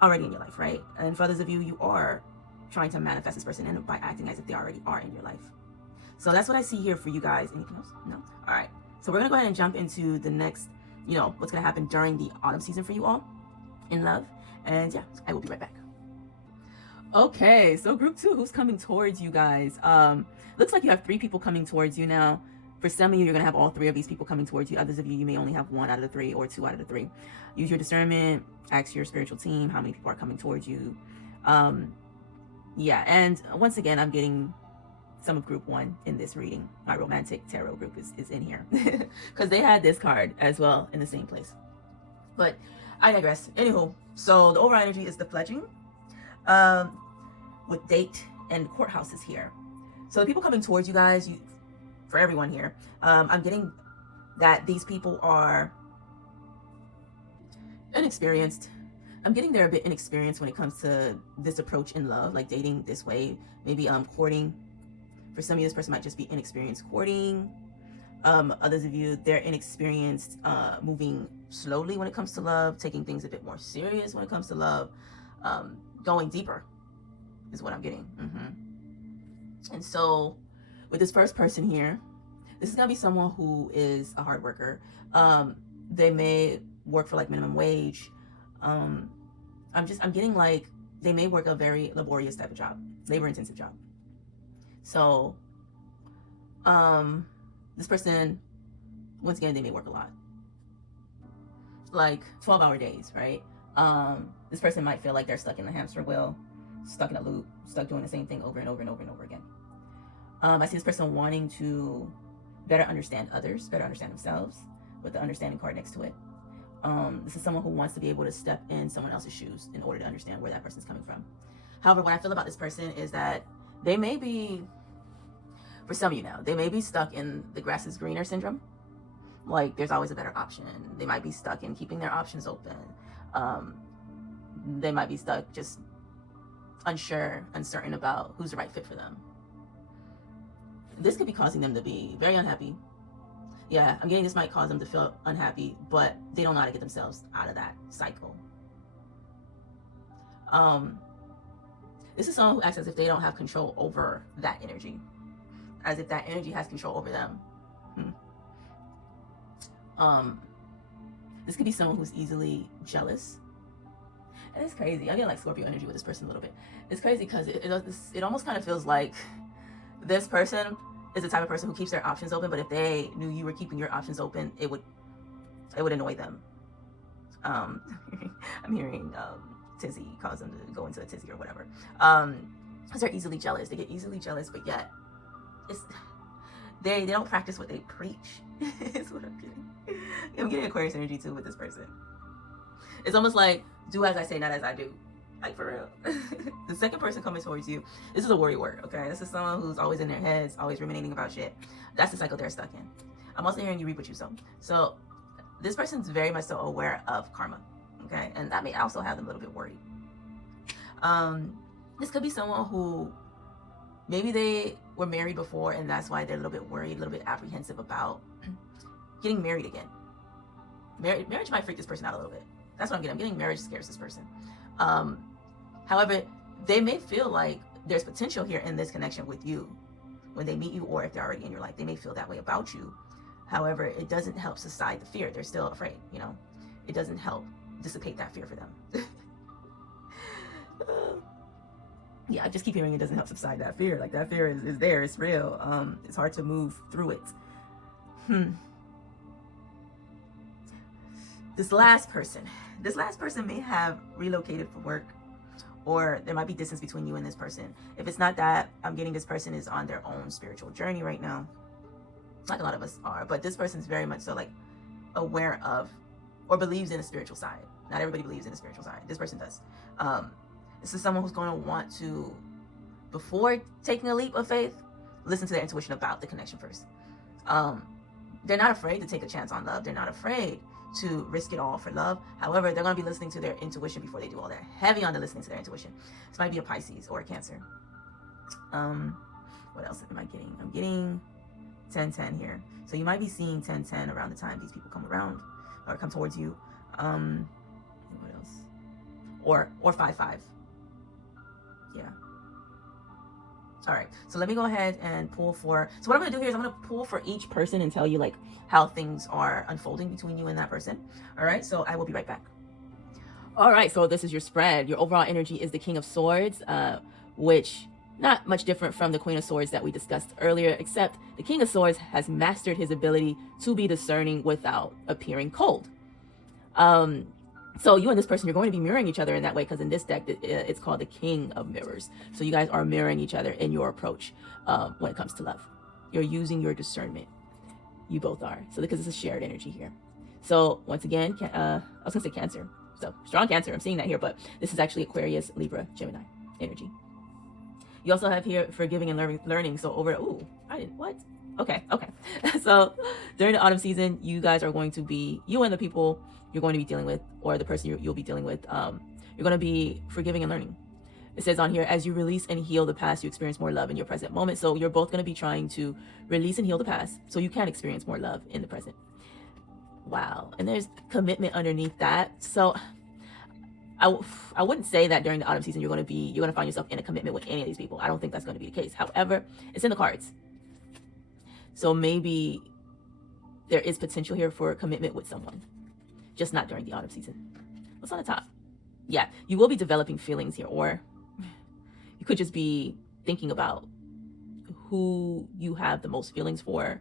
already in your life, right? And for others of you, you are trying to manifest this person by acting as if they already are in your life. So that's what I see here for you guys. Anything else? No? All right. So we're going to go ahead and jump into the next, what's going to happen during the autumn season for you all in love. And yeah, I will be right back. Okay, so group 2, who's coming towards you guys? Looks like you have 3 people coming towards you now. For some of you, you're going to have all 3 of these people coming towards you. Others of you, you may only have 1 out of the 3 or 2 out of the 3. Use your discernment. Ask your spiritual team how many people are coming towards you. Yeah, and once again, I'm getting some of group 1 in this reading. My romantic tarot group is in here because they had this card as well in the same place. But I digress. Anywho, so the overall energy is the fledging with date and courthouses here. So the people coming towards you guys, for everyone here, I'm getting that these people are inexperienced. I'm getting they're a bit inexperienced when it comes to this approach in love, like dating this way, maybe courting. For some of you, this person might just be inexperienced courting. Others of you, they're inexperienced moving slowly when it comes to love, taking things a bit more serious when it comes to love, going deeper is what I'm getting. And so with this first person here, this is gonna be someone who is a hard worker. They may work for like minimum wage. I'm getting like they may work a very laborious type of job, labor intensive job. So this person, once again, they may work a lot, like 12-hour days, right? This person might feel like they're stuck in the hamster wheel, stuck in a loop, stuck doing the same thing over and over and over and over again. I see this person wanting to better understand others, better understand themselves, with the understanding card next to it. This is someone who wants to be able to step in someone else's shoes in order to understand where that person's coming from. However, what I feel about this person is that they may be, for some of you now, they may be stuck in the grass is greener syndrome. Like there's always a better option. They might be stuck in keeping their options open. They might be stuck just unsure, uncertain about who's the right fit for them. This could be causing them to be very unhappy. Yeah, I'm getting this might cause them to feel unhappy, but they don't know how to get themselves out of that cycle. This is someone who acts as if they don't have control over that energy, as if that energy has control over them. This could be someone who's easily jealous. And it's crazy. I get like Scorpio energy with this person a little bit. It's crazy because it almost kind of feels like this person is the type of person who keeps their options open, but if they knew you were keeping your options open, it would annoy them. I'm hearing tizzy, cause them to go into a tizzy or whatever. Because they're easily jealous. They get easily jealous, but yet they don't practice what they preach. Is what I'm getting. I'm getting Aquarius energy too with this person. It's almost like do as I say, not as I do. Like for real. The second person coming towards you, this is a worry word, okay? This is someone who's always in their heads, always ruminating about shit. That's the cycle they're stuck in. I'm also hearing you reap what you sow. So this person's very much so aware of karma, okay? And that may also have them a little bit worried. This could be someone who maybe they were married before, and that's why they're a little bit worried, a little bit apprehensive about getting married again. Marriage might freak this person out a little bit. That's what I'm getting. I'm getting marriage scares this person. However, they may feel like there's potential here in this connection with you when they meet you, or if they're already in your life, they may feel that way about you. However, it doesn't help subside the fear. They're still afraid, you know. It doesn't help dissipate that fear for them. Yeah, I just keep hearing it doesn't help subside that fear. Like, that fear is there. It's real. It's hard to move through it. This last person may have relocated for work, or there might be distance between you and this person. If it's not that, I'm getting this person is on their own spiritual journey right now. Like a lot of us are, but this person is very much so like aware of or believes in a spiritual side. Not everybody believes in a spiritual side. This person does. This is someone who's going to want to, before taking a leap of faith, listen to their intuition about the connection first. They're not afraid to take a chance on love. They're not afraid to risk it all for love. However, they're going to be listening to their intuition before they do all that. Heavy on the listening to their intuition. This might be a Pisces or a Cancer. What else am I getting? I'm getting 10-10 here. So you might be seeing 10-10 around the time these people come around or come towards you. What else? Or 5-5. Yeah. All right. So let me go ahead and pull for. So what I'm going to do here is I'm going to pull for each person and tell you like how things are unfolding between you and that person. All right. So I will be right back. All right. So this is your spread. Your overall energy is the King of Swords, which not much different from the Queen of Swords that we discussed earlier, except the King of Swords has mastered his ability to be discerning without appearing cold. So you and this person, you're going to be mirroring each other in that way, because in this deck, it's called the King of Mirrors. So you guys are mirroring each other in your approach when it comes to love. You're using your discernment. You both are. So because it's a shared energy here. So once again, I was going to say Cancer. So strong Cancer. I'm seeing that here, but this is actually Aquarius, Libra, Gemini energy. You also have here forgiving and learning. So Okay. So during the autumn season, you guys are going to be, you and the people you're going to be dealing with, or the person you'll be dealing with, you're going to be forgiving and learning. It says on here, as you release and heal the past, you experience more love in your present moment. So you're both going to be trying to release and heal the past so you can experience more love in the present. Wow. And there's commitment underneath that. So I wouldn't say that during the autumn season you're going to find yourself in a commitment with any of these people. I don't think that's going to be the case. However, it's in the cards. So maybe there is potential here for a commitment with someone, just not during the autumn season. What's on the top? Yeah, you will be developing feelings here, or you could just be thinking about who you have the most feelings for,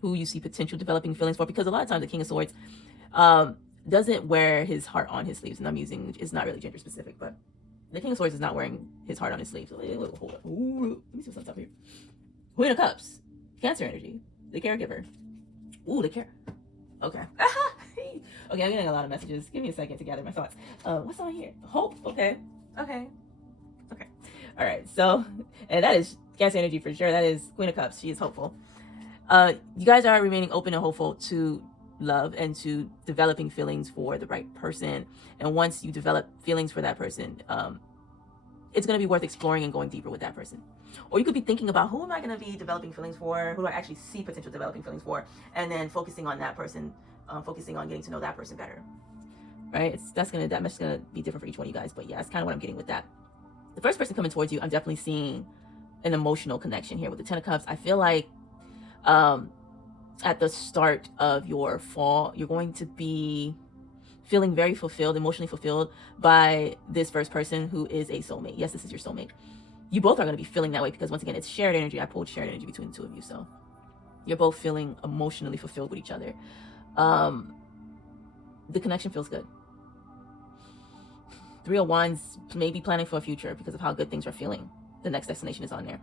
who you see potential developing feelings for, because a lot of times the King of Swords doesn't wear his heart on his sleeves, and I'm using, it's not really gender specific, but the King of Swords is not wearing his heart on his sleeves. So, hold up. Ooh, let me see what's up here. Queen of Cups, Cancer energy, the caregiver. Ooh, the care. Okay. Okay, I'm getting a lot of messages. Give me a second to gather my thoughts. What's on here? Hope. Okay. All right. So, and that is Cancer energy for sure. That is Queen of Cups. She is hopeful. You guys are remaining open and hopeful to love and to developing feelings for the right person. And once you develop feelings for that person, it's going to be worth exploring and going deeper with that person. Or you could be thinking about, who am I going to be developing feelings for? Who do I actually see potential developing feelings for? And then focusing on that person, focusing on getting to know that person better. Right? That message is going to be different for each one of you guys. But yeah, that's kind of what I'm getting with that. The first person coming towards you, I'm definitely seeing an emotional connection here with the Ten of Cups. I feel like at the start of your fall, you're going to be feeling very fulfilled, emotionally fulfilled by this first person who is a soulmate. Yes, this is your soulmate. You both are going to be feeling that way because, once again, it's shared energy. I pulled shared energy between the two of you. So you're both feeling emotionally fulfilled with each other. The connection feels good. Three of Wands may be planning for a future because of how good things are feeling. The next destination is on there.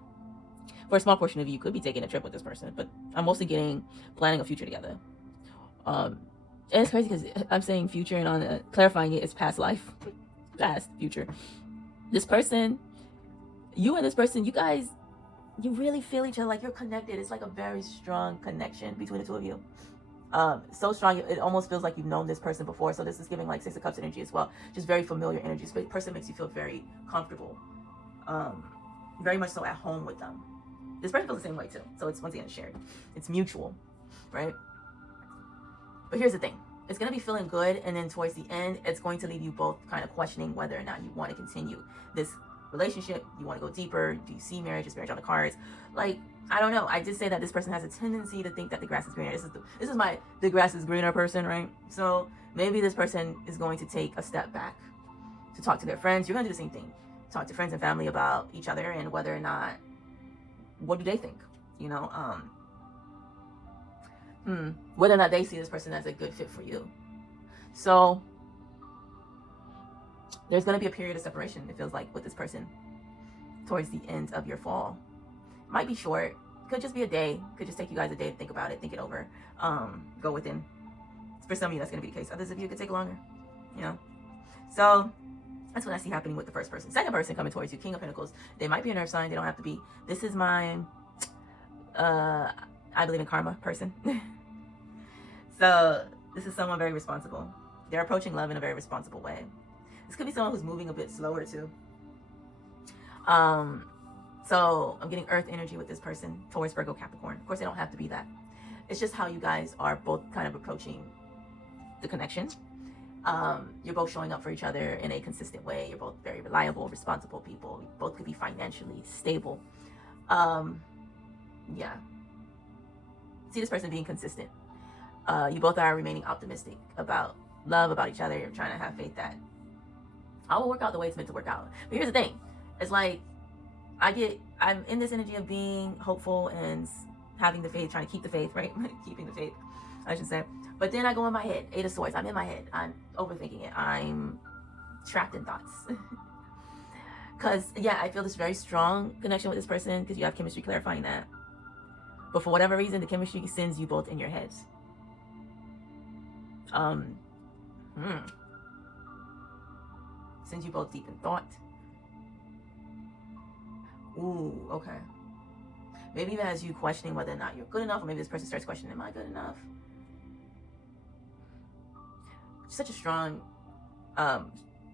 For a small portion of you, could be taking a trip with this person, but I'm mostly getting planning a future together. And it's crazy because I'm saying future, and on clarifying it, it's past life, past future. This person, you and this person, you guys you really feel each other, like you're connected. It's like a very strong connection between the two of you. So strong, it almost feels like you've known this person before. So this is giving like Six of Cups energy as well. Just very familiar energy. This person makes you feel very comfortable. Very much so at home with them. This person feels the same way too. So it's once again shared. It's mutual, right? But here's the thing. It's going to be feeling good, and then towards the end, it's going to leave you both kind of questioning whether or not you want to continue this relationship. You want to go deeper. Do you see marriage? Is marriage on the cards? Like, I don't know. I did say that this person has a tendency to think that the grass is greener. This is my the grass is greener person, right? So maybe this person is going to take a step back to talk to their friends. You're going to do the same thing. Talk to friends and family about each other and whether or not, what do they think? You know, whether or not they see this person as a good fit for you. So there's going to be a period of separation, it feels like, with this person towards the end of your fall. Might be short, could just be a day, could just take you guys a day to think about it, think it over, go within. For some of you, that's going to be the case. Others of you, it could take longer, you know. So that's what I see happening with the first person. Second person coming towards you, King of Pentacles. They might be an earth sign, they don't have to be. This is my I believe in karma person. So this is someone very responsible. They're approaching love in a very responsible way. This could be someone who's moving a bit slower too. So I'm getting earth energy with this person, Taurus, Virgo, Capricorn. Of course, they don't have to be that. It's just how you guys are both kind of approaching the connection. You're both showing up for each other in a consistent way. You're both very reliable, responsible people. You both could be financially stable. Yeah. See this person being consistent. You both are remaining optimistic about love, about each other. You're trying to have faith that all will work out the way it's meant to work out. But here's the thing. It's like, I'm in this energy of being hopeful and having the faith, trying to keep the faith, right? Keeping the faith, I should say. But then I go in my head, Eight of Swords. I'm in my head. I'm overthinking it. I'm trapped in thoughts. Because, yeah, I feel this very strong connection with this person because you have chemistry clarifying that. But for whatever reason, the chemistry sends you both in your heads. Sends you both deep in thought. Ooh, okay. Maybe even has you questioning whether or not you're good enough, or maybe this person starts questioning, am I good enough? Such a strong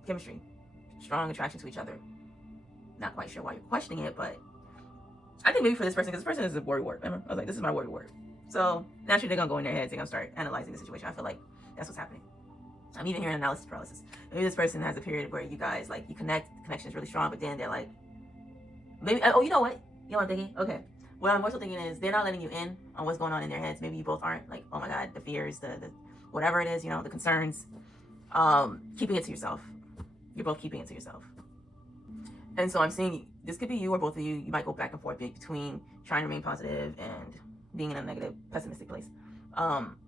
chemistry, strong attraction to each other. Not quite sure why you're questioning it, but I think maybe for this person, because this person is a worry word. Remember, I was like, this is my worry word. So naturally, they're gonna go in their heads. They're gonna start analyzing the situation. I feel like that's what's happening. I'm even hearing analysis paralysis. Maybe this person has a period where you guys like you connect, the connection is really strong, but then they're like, maybe, oh, you know what? You know what I'm thinking? Okay. What I'm also thinking is they're not letting you in on what's going on in their heads. Maybe you both aren't, like, oh my God, the fears, the whatever it is, you know, the concerns, keeping it to yourself. You're both keeping it to yourself. And so I'm seeing this could be you or both of you. You might go back and forth between trying to remain positive and being in a negative, pessimistic place.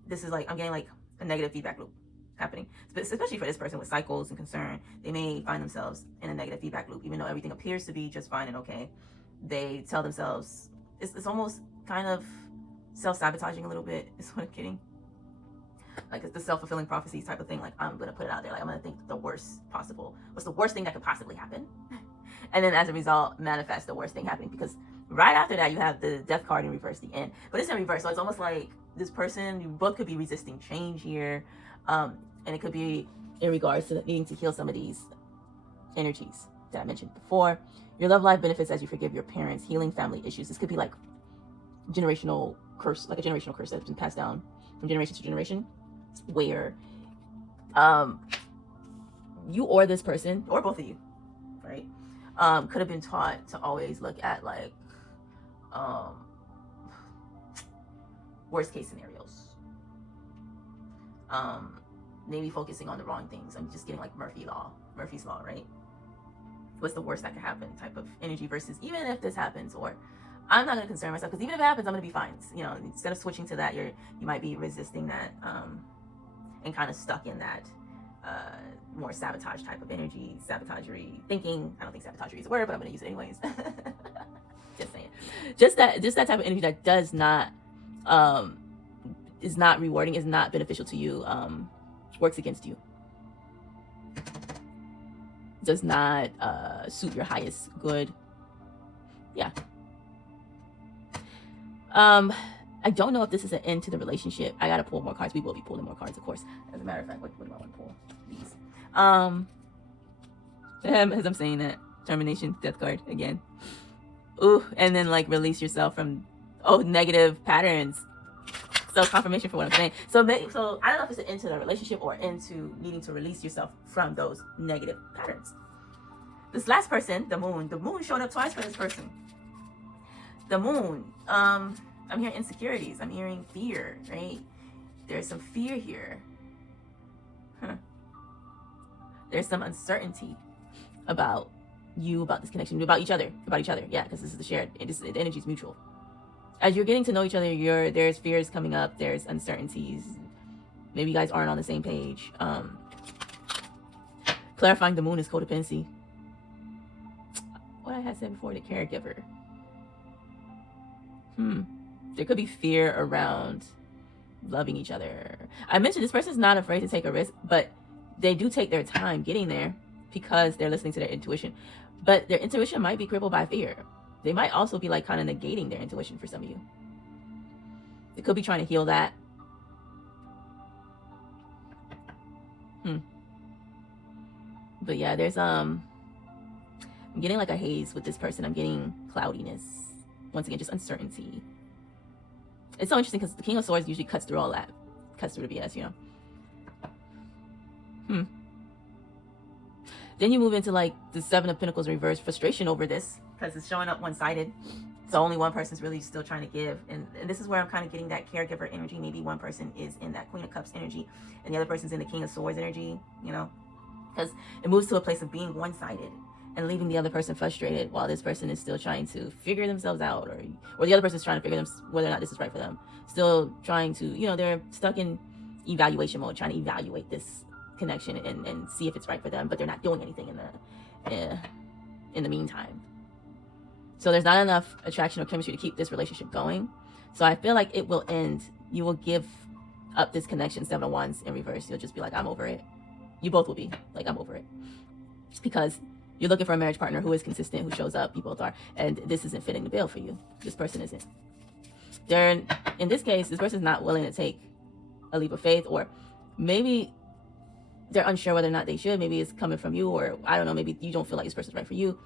This is like, I'm getting like a negative feedback loop happening, especially for this person with cycles and concern. They may find themselves in a negative feedback loop, even though everything appears to be just fine and okay. They tell themselves, it's almost kind of self-sabotaging a little bit, is what I'm kidding. Like it's the self-fulfilling prophecies type of thing. Like I'm gonna put it out there, like I'm gonna think the worst possible. What's the worst thing that could possibly happen? And then as a result, manifest the worst thing happening, because right after that you have the death card in reverse, the end. But it's in reverse, so it's almost like this person, you both could be resisting change here. And it could be in regards to needing to heal some of these energies that I mentioned before. Your love life benefits as you forgive your parents, healing family issues. This could be like generational curse, like a generational curse that's been passed down from generation to generation, where you or this person, or both of you, right, could have been taught to always look at like worst case scenarios. Maybe focusing on the wrong things. I'm just getting like Murphy's law, right? What's the worst that could happen type of energy versus even if this happens, or I'm not going to concern myself, because even if it happens, I'm going to be fine. You know, instead of switching to that, you might be resisting that and kind of stuck in that more sabotage type of energy, sabotagery thinking. I don't think sabotagery is a word, but I'm going to use it anyways. Just saying. Just that type of energy that does not is not rewarding, is not beneficial to you, works against you, does not suit your highest good. Yeah. I don't know if this is an end to the relationship. I gotta pull more cards. We will be pulling more cards, of course. As a matter of fact, what do I want to pull? These. As I'm saying that, termination, death card again. Ooh, and then like release yourself from negative patterns. So confirmation for what I'm saying. So I don't know if it's an end to the relationship or into needing to release yourself from those negative patterns. This last person, the moon showed up twice for this person. The moon, I'm hearing insecurities. I'm hearing fear, right? There's some fear here. There's some uncertainty about you, about this connection, about each other. Yeah, because this is the shared, the energy is mutual. As you're getting to know each other, there's fears coming up, there's uncertainties. Maybe you guys aren't on the same page. Clarifying the moon is codependency. What I had said before, the caregiver. There could be fear around loving each other. I mentioned this person's not afraid to take a risk, but they do take their time getting there because they're listening to their intuition. But their intuition might be crippled by fear. They might also be like kind of negating their intuition for some of you. They could be trying to heal that. But yeah, there's I'm getting like a haze with this person. I'm getting cloudiness. Once again, just uncertainty. It's so interesting because the King of Swords usually cuts through all that. Cuts through the BS, you know. Then you move into like the Seven of Pentacles reverse, frustration over this because it's showing up one-sided. So only one person's really still trying to give. And this is where I'm kind of getting that caregiver energy. Maybe one person is in that Queen of Cups energy and the other person's in the King of Swords energy, you know, because it moves to a place of being one-sided and leaving the other person frustrated while this person is still trying to figure themselves out, or the other person is trying to figure whether or not this is right for them. Still trying to, you know, they're stuck in evaluation mode, trying to evaluate this connection and see if it's right for them, but they're not doing anything in the meantime. So there's not enough attraction or chemistry to keep this relationship going. So I feel like it will end. You will give up this connection, Seven of Wands in reverse. You'll just be like, I'm over it. You both will be like, I'm over it. Because you're looking for a marriage partner who is consistent, who shows up. You both are. And this isn't fitting the bill for you. This person isn't. In this case, this person's not willing to take a leap of faith, or maybe they're unsure whether or not they should. Maybe it's coming from you, or I don't know, maybe you don't feel like this person's right for you.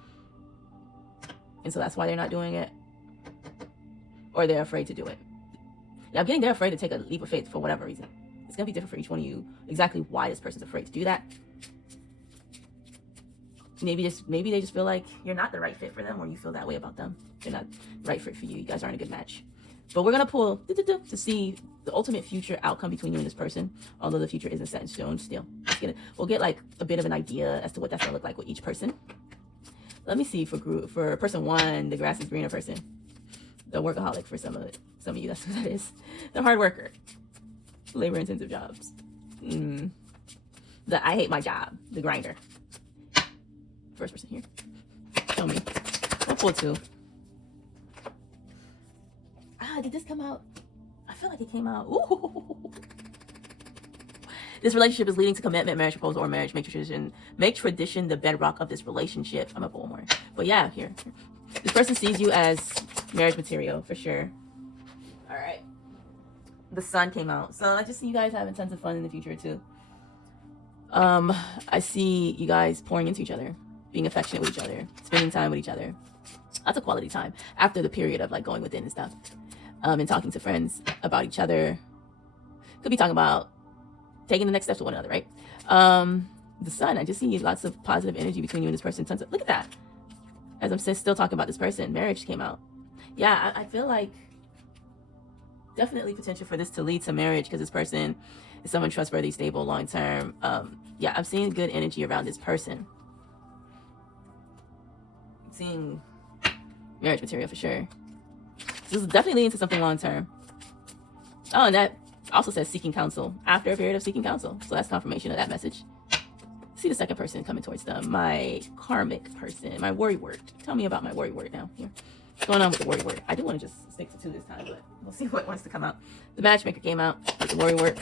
And so that's why they're not doing it. Or they're afraid to do it. Yeah, I'm getting they're afraid to take a leap of faith for whatever reason. It's going to be different for each one of you, exactly why this person's afraid to do that. Maybe they just feel like you're not the right fit for them, or you feel that way about them. They're not the right fit for you. You guys aren't a good match. But we're going to pull to see the ultimate future outcome between you and this person, although the future isn't set in stone still. We'll get like a bit of an idea as to what that's going to look like with each person. Let me see for person one, the grass is greener person. The workaholic for some of you, that's who that is. The hard worker. Labor intensive jobs. The I hate my job. The grinder. First person here. Show me. I'll pull two. Did this come out? I feel like it came out. Ooh. This relationship is leading to commitment, marriage proposal, or marriage. Make tradition the bedrock of this relationship. I'm gonna pull more. But yeah, here. This person sees you as marriage material for sure. All right. The sun came out. So I just see you guys having tons of fun in the future too. I see you guys pouring into each other, being affectionate with each other, spending time with each other. Lots of quality time after the period of like going within and stuff. And talking to friends about each other. Could be talking about taking the next steps with one another, right? The sun, I just see lots of positive energy between you and this person. Tons of, look at that. As I'm still talking about this person, marriage came out. Yeah, I feel like definitely potential for this to lead to marriage because this person is someone trustworthy, stable, long-term. Yeah, I'm seeing good energy around this person. I'm seeing marriage material for sure. This is definitely leading to something long-term. Oh, and that also says seeking counsel after a period of seeking counsel. So that's confirmation of that message. See the second person coming towards them. My karmic person, my worry word. Tell me about my worry word now. Here. What's going on with the worry word? I do want to just stick to two this time, but we'll see what wants to come out. The matchmaker came out with the worry word.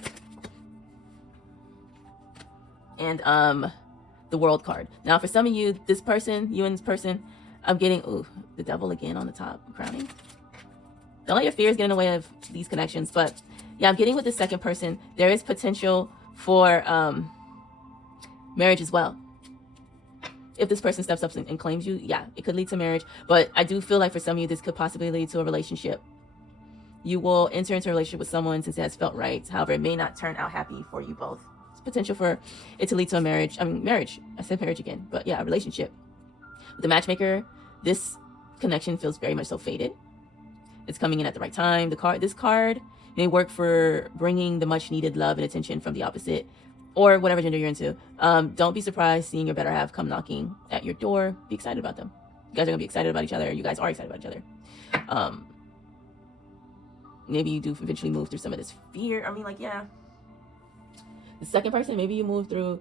And the world card. Now for some of you, this person, you and this person, I'm getting, ooh, the devil again on the top, crowning. Don't let your fears get in the way of these connections. But yeah, I'm getting with the second person, there is potential for marriage as well. If this person steps up and claims you, yeah, it could lead to marriage. But I do feel like for some of you, this could possibly lead to a relationship. You will enter into a relationship with someone since it has felt right. However, it may not turn out happy for you both. It's potential for it to lead to a marriage. I mean, marriage. I said marriage again. But yeah, a relationship. With the matchmaker, this connection feels very much so fated. It's coming in at the right time. This card may work for bringing the much needed love and attention from the opposite, or whatever gender you're into. Don't be surprised seeing your better half come knocking at your door. Be excited about them. You guys are gonna be excited about each other. You guys are excited about each other. Maybe you do eventually move through some of this fear. I mean, like, yeah. The second person, maybe you move through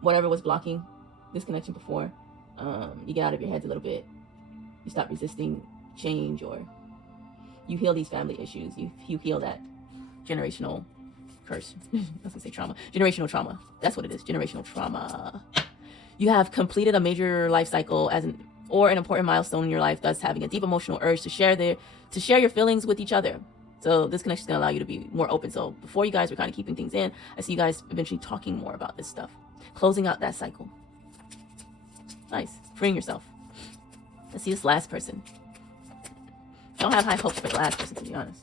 whatever was blocking this connection before. You get out of your heads a little bit. You stop resisting change, or you heal these family issues. You heal that generational curse. I was gonna say trauma. Generational trauma. That's what it is. Generational trauma. You have completed a major life cycle or an important milestone in your life, thus having a deep emotional urge to share your feelings with each other. So this connection is going to allow you to be more open. So before you guys were kind of keeping things in, I see you guys eventually talking more about this stuff. Closing out that cycle. Nice. Freeing yourself. Let's see this last person. Don't have high hopes for the last person, to be honest.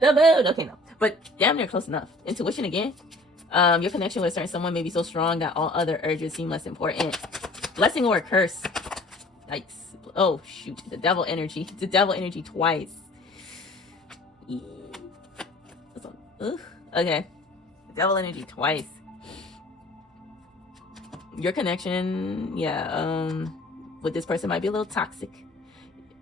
The moon. Okay, no. But damn near close enough. Intuition again. Your connection with a certain someone may be so strong that all other urges seem less important. Blessing or a curse. Yikes. Oh, shoot. The devil energy. The devil energy twice. Ugh. Okay. The devil energy twice. Your connection, yeah, with this person might be a little toxic.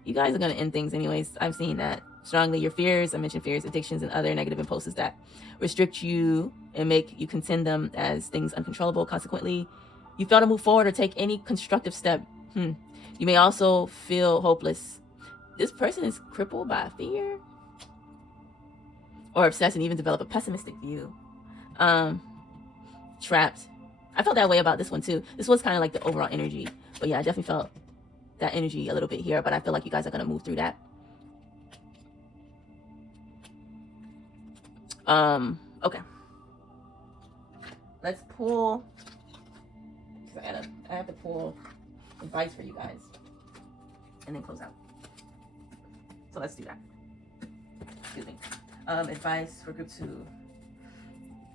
You guys are going to end things anyways. I'm seeing that strongly. Your fears, I mentioned fears, addictions, and other negative impulses that restrict you and make you contend them as things uncontrollable. Consequently, you fail to move forward or take any constructive step. You may also feel hopeless. This person is crippled by fear or obsessed and even develop a pessimistic view. Trapped. I felt that way about this one too. This was kind of like the overall energy. But yeah, I definitely felt that energy a little bit here. But I feel like you guys are going to move through that. Okay. Let's pull. I have to pull advice for you guys. And then close out. So let's do that. Excuse me. Advice for group 2.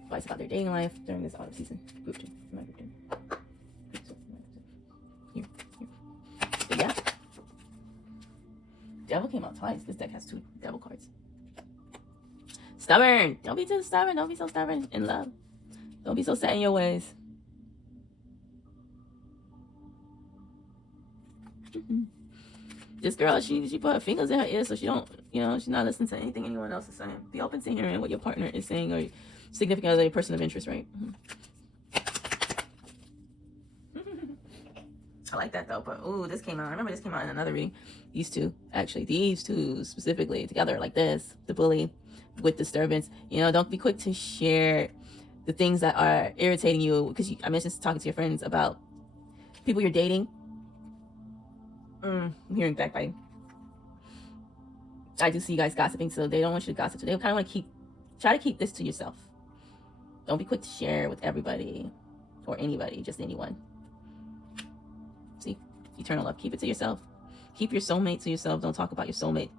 Advice about their dating life during this autumn season. Group 2. My group 2. Group 2. Here. But yeah. Devil came out twice. This deck has 2 devil cards. Stubborn. Don't be too stubborn. Don't be so stubborn in love. Don't be so set in your ways. This girl, she put her fingers in her ears so she don't, she's not listening to anything anyone else is saying. Be open to hearing what your partner is saying or significant other, person of interest, right? I like that though, but ooh, this came out. I remember this came out in another reading. These two specifically together like this, the bully with disturbance. Don't be quick to share the things that are irritating you, because I mentioned talking to your friends about people you're dating. I'm hearing backbiting. I do see you guys gossiping, so they don't want you to gossip. So they kind of want to try to keep this to yourself. Don't be quick to share with everybody or anybody, just anyone. See, eternal love. Keep it to yourself. Keep your soulmate to yourself. Don't talk about your soulmate,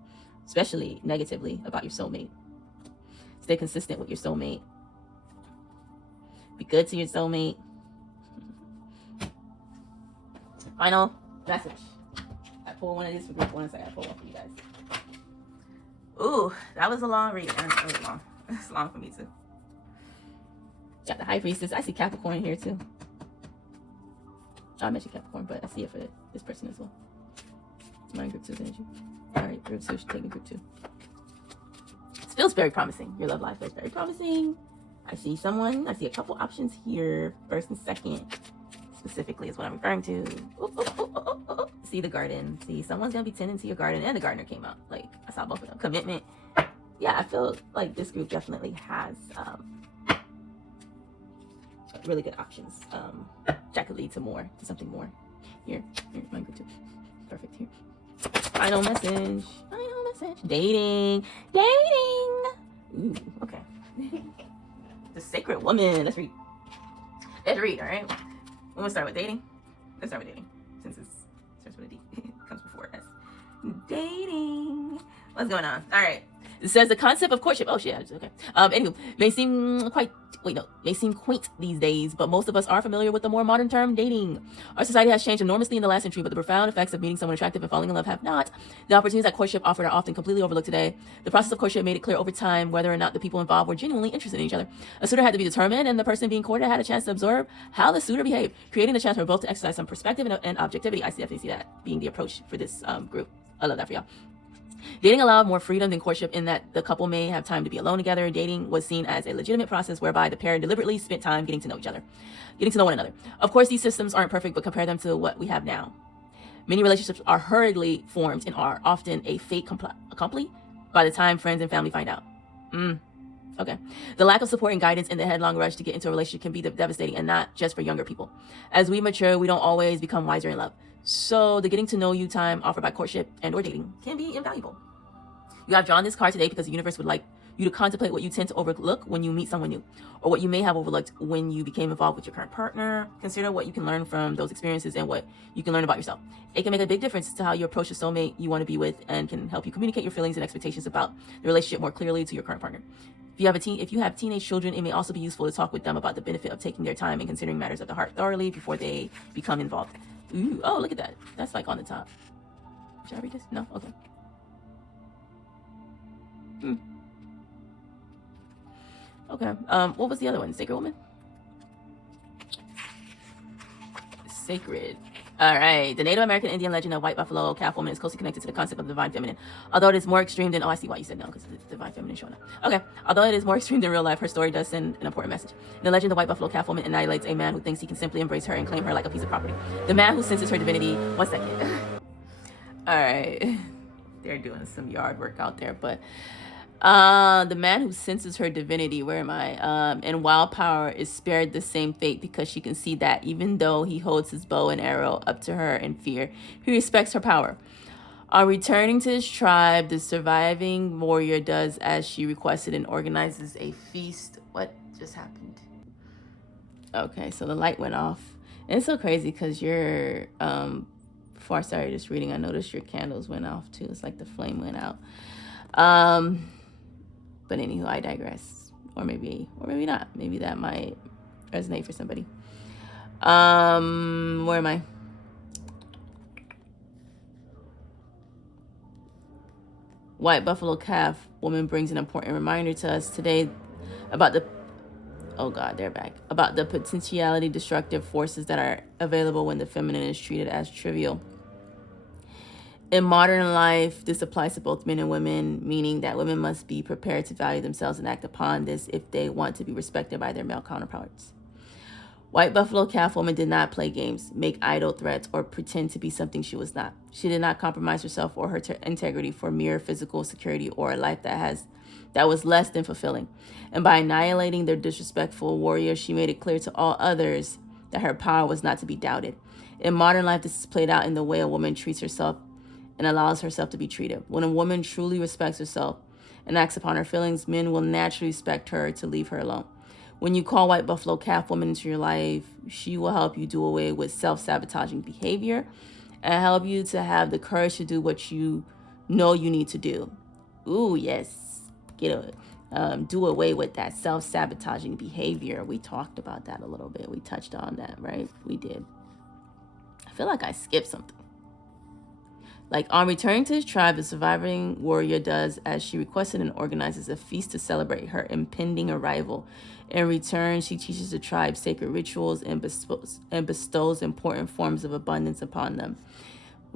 especially negatively about your soulmate. Stay consistent with your soulmate. Be good to your soulmate. Final message. I pull one of these for group 1 and I pull one for you guys. Ooh, that was a long reading. That was long. It's long for me too. Got the High Priestess. I see Capricorn here too. I mentioned Capricorn, but I see it for this person as well. Mine group 2's energy. Alright, group 2 should take me group 2. This feels very promising. Your love life feels very promising. I see a couple options here. First and second, specifically, is what I'm referring to. See the garden. See, someone's gonna be tending to your garden, and the gardener came out. Like, I saw both of them. Commitment. Yeah, I feel like this group definitely has really good options that could lead to something more. Here, my group 2. Perfect here. Final message. Final message. Dating. Dating. Ooh, okay. The Sacred Woman. Let's read. Let's read, all right? We're going to start with dating. Let's start with dating, since it starts with a D. It comes before S. Dating. What's going on? All right. It says the concept of courtship. Oh shit. Okay. Anywho, may seem quaint these days, but most of us are familiar with the more modern term dating. Our society has changed enormously in the last century, but the profound effects of meeting someone attractive and falling in love have not. The opportunities that courtship offered are often completely overlooked today. The process of courtship made it clear over time whether or not the people involved were genuinely interested in each other. A suitor had to be determined, and the person being courted had a chance to observe how the suitor behaved, creating a chance for both to exercise some perspective and objectivity. I definitely see that being the approach for this group. I love that for y'all. Dating allowed more freedom than courtship in that the couple may have time to be alone together. Dating was seen as a legitimate process whereby the pair deliberately spent time getting to know one another. Of course, these systems aren't perfect, but compare them to what we have now. Many relationships are hurriedly formed and are often a fait accompli by the time friends and family find out. Okay. The lack of support and guidance in the headlong rush to get into a relationship can be devastating, and not just for younger people. As we mature, we don't always become wiser in love. So the getting to know you time offered by courtship and or dating can be invaluable. You have drawn this card today because the universe would like you to contemplate what you tend to overlook when you meet someone new, or what you may have overlooked when you became involved with your current partner. Consider what you can learn from those experiences and what you can learn about yourself. It can make a big difference to how you approach the soulmate you want to be with, and can help you communicate your feelings and expectations about the relationship more clearly to your current partner. If you have teenage children, it may also be useful to talk with them about the benefit of taking their time and considering matters of the heart thoroughly before they become involved. Ooh, oh, look at that. That's like on the top. Should I read this? No? Okay. Okay. What was the other one? Sacred Woman? Sacred. All right. The Native American Indian legend of White Buffalo Calf Woman is closely connected to the concept of the divine feminine. Although it is more extreme than... Oh, I see why you said no, because the divine feminine is showing up. Okay. Although it is more extreme than real life, her story does send an important message. In the legend, the White Buffalo Calf Woman annihilates a man who thinks he can simply embrace her and claim her like a piece of property. The man who senses her divinity... One second. All right. They're doing some yard work out there, but... the man who senses her divinity, where am I? And wild power is spared the same fate because she can see that even though he holds his bow and arrow up to her in fear, he respects her power. On returning to his tribe, the surviving warrior does as she requested and organizes a feast. What just happened? Okay, so the light went off. And it's so crazy because you're, before I started just reading, I noticed your candles went off too. It's like the flame went out. But anywho, I digress. Or maybe not. Maybe that might resonate for somebody. Where am I? White Buffalo Calf Woman brings an important reminder to us today about the... Oh God, they're back. About the potentiality destructive forces that are available when the feminine is treated as trivial. In modern life, this applies to both men and women, meaning that women must be prepared to value themselves and act upon this if they want to be respected by their male counterparts. White Buffalo Calf Woman did not play games, make idle threats, or pretend to be something she was not. She did not compromise herself or her integrity for mere physical security or a life that was less than fulfilling. And by annihilating their disrespectful warrior, she made it clear to all others that her power was not to be doubted. In modern life, this is played out in the way a woman treats herself and allows herself to be treated. When a woman truly respects herself and acts upon her feelings, men will naturally expect her to leave her alone. When you call White Buffalo Calf Woman into your life, she will help you do away with self-sabotaging behavior and help you to have the courage to do what you know you need to do. Ooh, yes. Do away with that self-sabotaging behavior. We talked about that a little bit. We touched on that, right? We did. I feel like I skipped something. Like, on returning to his tribe, the surviving warrior does as she requested and organizes a feast to celebrate her impending arrival. In return, she teaches the tribe sacred rituals and bestows important forms of abundance upon them.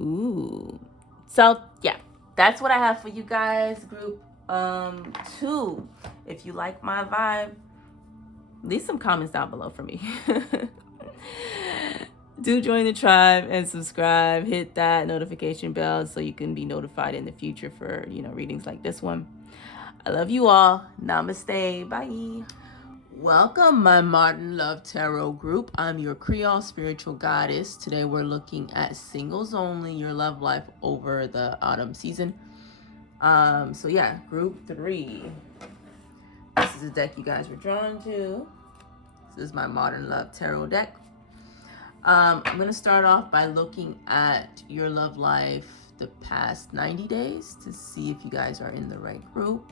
Ooh. So, yeah, that's what I have for you guys, group 2. If you like my vibe, leave some comments down below for me. Do join the tribe and subscribe. Hit that notification bell so you can be notified in the future for, readings like this one. I love you all. Namaste. Bye. Welcome, my Modern Love Tarot group. I'm your Kreyol spiritual goddess. Today we're looking at singles only, your love life over the autumn season. So yeah, group 3. This is a deck you guys were drawn to. This is my Modern Love Tarot deck. I'm going to start off by looking at your love life the past 90 days to see if you guys are in the right group.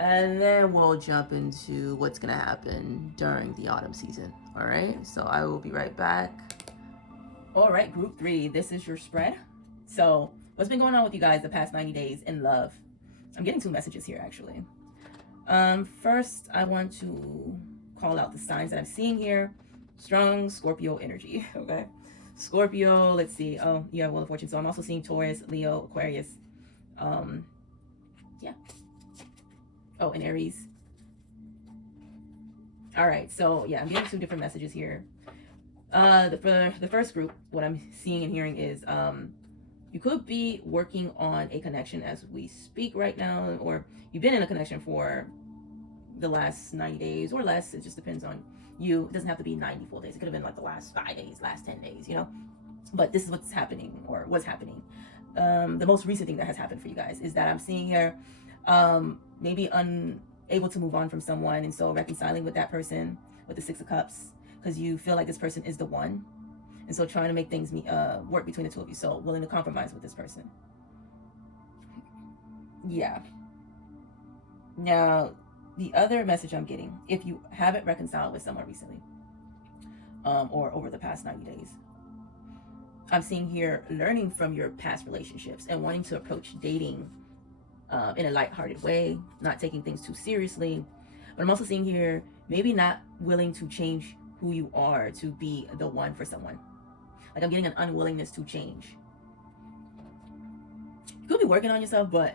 And then we'll jump into what's going to happen during the autumn season. All right, so I will be right back. All right, group 3, this is your spread. So what's been going on with you guys the past 90 days in love? I'm getting 2 messages here, actually. First, I want to call out the signs that I'm seeing here. Strong Scorpio energy, okay? Scorpio, let's see. Oh, you have Wheel of Fortune. So I'm also seeing Taurus, Leo, Aquarius. Yeah. Oh, and Aries. All right, so yeah, I'm getting 2 different messages here. For the first group, what I'm seeing and hearing is you could be working on a connection as we speak right now, or you've been in a connection for the last 90 days or less. It just depends on you. It doesn't have to be 90 full days. It could have been like the last 5 days, last 10 days, you know? But this is what's happening, or was happening. The most recent thing that has happened for you guys is that I'm seeing here maybe unable to move on from someone, and so reconciling with that person with the 6 of Cups, because you feel like this person is the one, and so trying to make things work between the 2 of you, so willing to compromise with this person. Yeah. Now, the other message I'm getting, if you haven't reconciled with someone recently, or over the past 90 days, I'm seeing here learning from your past relationships and wanting to approach dating in a lighthearted way, not taking things too seriously. But I'm also seeing here maybe not willing to change who you are to be the one for someone. Like, I'm getting an unwillingness to change. You could be working on yourself, but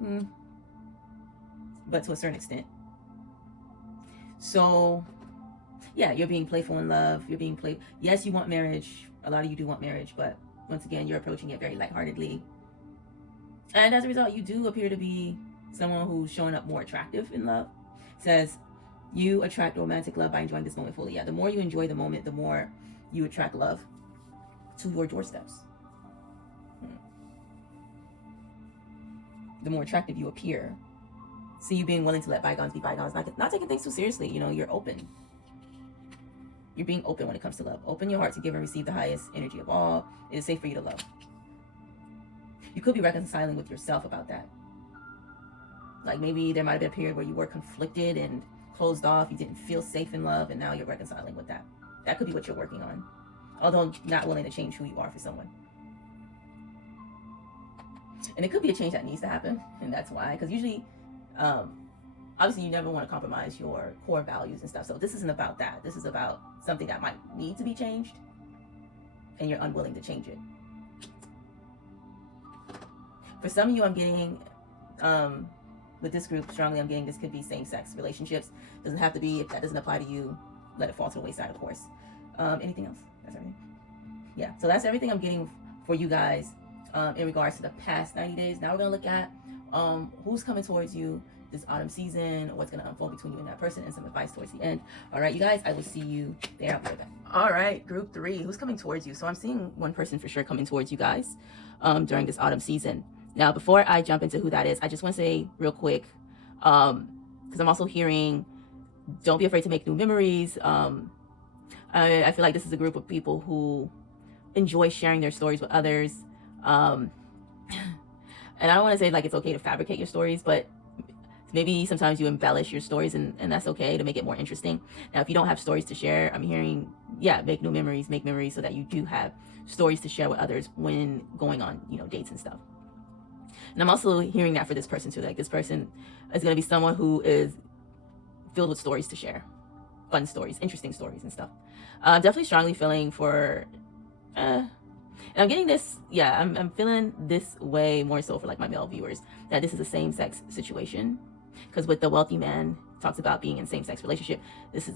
to a certain extent. So yeah, you're being playful in love. You're being yes, you want marriage. A lot of you do want marriage, but once again, you're approaching it very lightheartedly. And as a result, you do appear to be someone who's showing up more attractive in love. It says you attract romantic love by enjoying this moment fully. Yeah, the more you enjoy the moment, the more you attract love to your doorsteps. The more attractive you appear. See you being willing to let bygones be bygones, not taking things too seriously. You know, you're open. You're being open when it comes to love. Open your heart to give and receive the highest energy of all. It is safe for you to love. You could be reconciling with yourself about that. Like, maybe there might have been a period where you were conflicted and closed off. You didn't feel safe in love, and now you're reconciling with that. That could be what you're working on. Although not willing to change who you are for someone. And it could be a change that needs to happen, and that's why. Because usually, obviously, you never want to compromise your core values and stuff. So this isn't about that. This is about something that might need to be changed, and you're unwilling to change it. For some of you, I'm getting, with this group, strongly, I'm getting this could be same-sex relationships. Doesn't have to be. If that doesn't apply to you, let it fall to the wayside, of course. Anything else? That's everything. Yeah, so that's everything I'm getting for you guys in regards to the past 90 days. Now we're going to look at who's coming towards you this autumn season, what's going to unfold between you and that person, and some advice towards the end. All right, you guys, I will see you there. I'll be right back. All right, group 3, who's coming towards you? So I'm seeing one person for sure coming towards you guys during this autumn season. Now, before I jump into who that is, I just want to say real quick, because I'm also hearing, don't be afraid to make new memories. I feel like this is a group of people who enjoy sharing their stories with others. And I don't want to say like it's okay to fabricate your stories, but maybe sometimes you embellish your stories, and that's okay to make it more interesting. Now, if you don't have stories to share, I'm hearing, yeah, make new memories, make memories so that you do have stories to share with others when going on, you know, dates and stuff. And I'm also hearing that for this person too. Like, this person is going to be someone who is filled with stories to share, fun stories, interesting stories and stuff. Definitely strongly feeling for, and I'm getting this, yeah, I'm feeling this way more so for like my male viewers, that this is a same-sex situation. Because with the wealthy man talks about being in same-sex relationship, this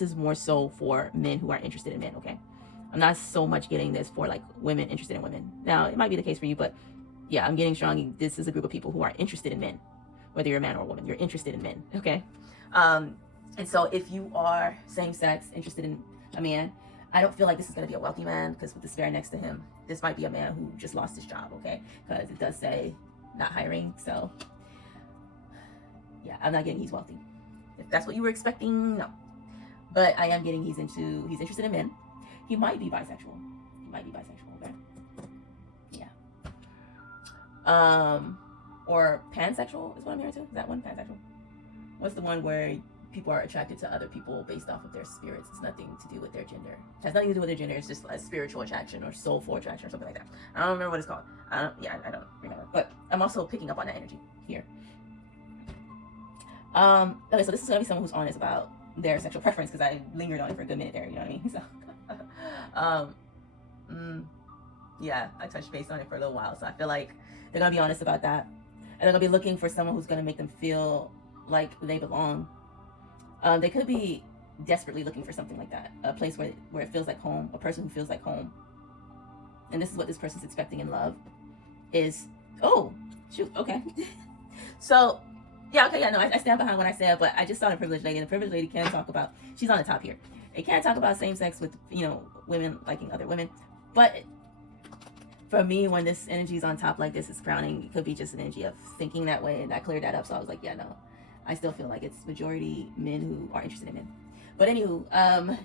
is more so for men who are interested in men. Okay, I'm not so much getting this for like women interested in women. Now, it might be the case for you, but yeah, I'm getting strong. This is a group of people who are interested in men, whether you're a man or a woman. You're interested in men, okay? And so if you are same sex, interested in a man, I don't feel like this is going to be a wealthy man, because with the Sped next to him, this might be a man who just lost his job, okay? Because it does say not hiring. So yeah, I'm not getting he's wealthy. If that's what you were expecting, no. But I am getting he's interested in men. He might be bisexual. Okay? Yeah. Or pansexual is what I'm hearing too. Is that one pansexual? What's the one where people are attracted to other people based off of their spirits? It's nothing to do with their gender. It has nothing to do with their gender. It's just a spiritual attraction or soulful attraction or something like that. I don't remember what it's called. I don't remember. But I'm also picking up on that energy here. Okay, so this is gonna be someone who's honest about their sexual preference, because I lingered on it for a good minute there. You know what I mean? So, yeah, I touched base on it for a little while. So I feel like they're gonna be honest about that, and they're gonna be looking for someone who's gonna make them feel like they belong. They could be desperately looking for something like that, a place where it feels like home, a person who feels like home. And this is what this person's expecting in love is, oh, shoot, okay. So, yeah, okay, yeah, no, I stand behind what I said, but I just saw the privileged lady, and the privileged lady can talk about, she's on the top here. It can't talk about same sex with, you know, women liking other women. But for me, when this energy is on top like this, it's crowning. It could be just an energy of thinking that way, and I cleared that up. So I was like, yeah, no, I still feel like it's majority men who are interested in men. But anywho, and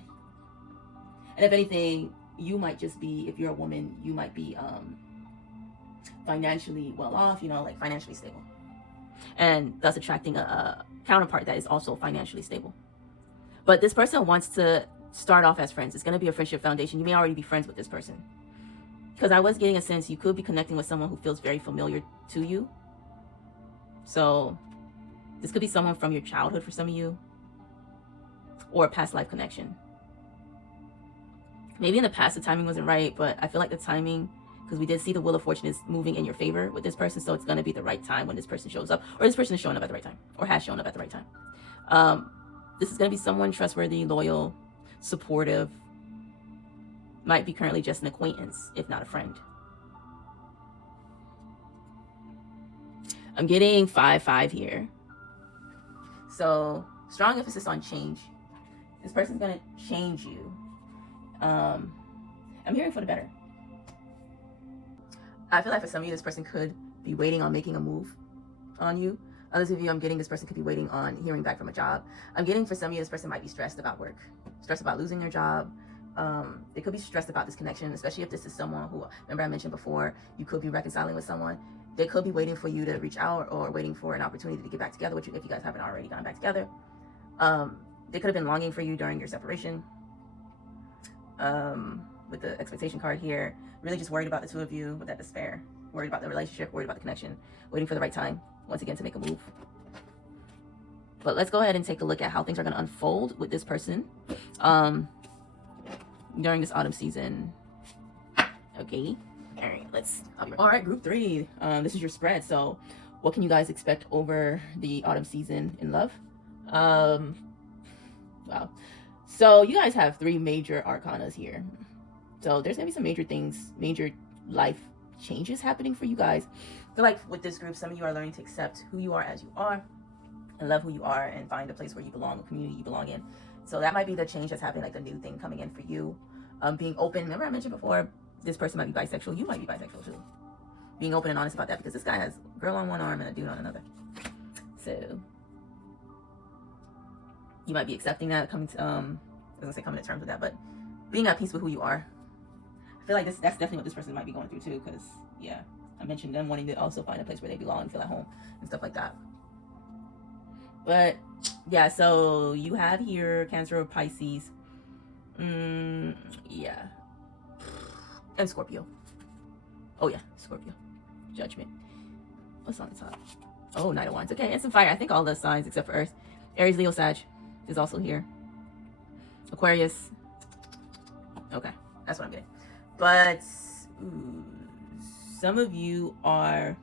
if anything, you might just be, if you're a woman, you might be financially well off, you know, like financially stable, and thus attracting a counterpart that is also financially stable. But this person wants to start off as friends. It's going to be a friendship foundation. You may already be friends with this person, because I was getting a sense you could be connecting with someone who feels very familiar to you. So this could be someone from your childhood for some of you, or a past life connection. Maybe in the past the timing wasn't right, but I feel like the timing, because we did see the Wheel of Fortune is moving in your favor with this person, so it's going to be the right time when this person shows up, or this person is showing up at the right time, or has shown up at the right time. This is going to be someone trustworthy, loyal, supportive. Might be currently just an acquaintance, if not a friend. I'm getting 5-5 here. So, strong emphasis on change. This person's going to change you. I'm hearing for the better. I feel like for some of you, this person could be waiting on making a move on you. Others of you, I'm getting this person could be waiting on hearing back from a job. I'm getting for some of you, this person might be stressed about work, stressed about losing their job. They could be stressed about this connection, especially if this is someone who, remember I mentioned before, you could be reconciling with someone. They could be waiting for you to reach out, or waiting for an opportunity to get back together with you if you guys haven't already gotten back together. They could have been longing for you during your separation. With the expectation card here, really just worried about the two of you with that despair, worried about the relationship, worried about the connection, waiting for the right time, once again, to make a move. But let's go ahead and take a look at how things are going to unfold with this person during this autumn season. Okay. All right, all right, group 3. This is your spread. So what can you guys expect over the autumn season in love? Wow. So you guys have 3 major arcanas here. So there's gonna be some major things, major life changes happening for you guys. I feel like with this group, some of you are learning to accept who you are as you are, and love who you are, and find a place where you belong, a community you belong in. So that might be the change that's happening, like the new thing coming in for you. Being open. Remember I mentioned before, this person might be bisexual. You might be bisexual too. Being open and honest about that, because this guy has a girl on one arm and a dude on another. So you might be accepting that, coming to I was gonna say coming to terms with that, but being at peace with who you are. I feel like that's definitely what this person might be going through too, because yeah, I mentioned them wanting to also find a place where they belong and feel at home and stuff like that. But yeah, so you have here Cancer or Pisces. Yeah. And Scorpio. Oh yeah, Scorpio. Judgment. What's on the top? Oh, Knight of Wands. Okay, and some fire. I think all the signs except for Earth. Aries, Leo, Sag is also here. Aquarius. Okay, that's what I'm getting. But some of you are,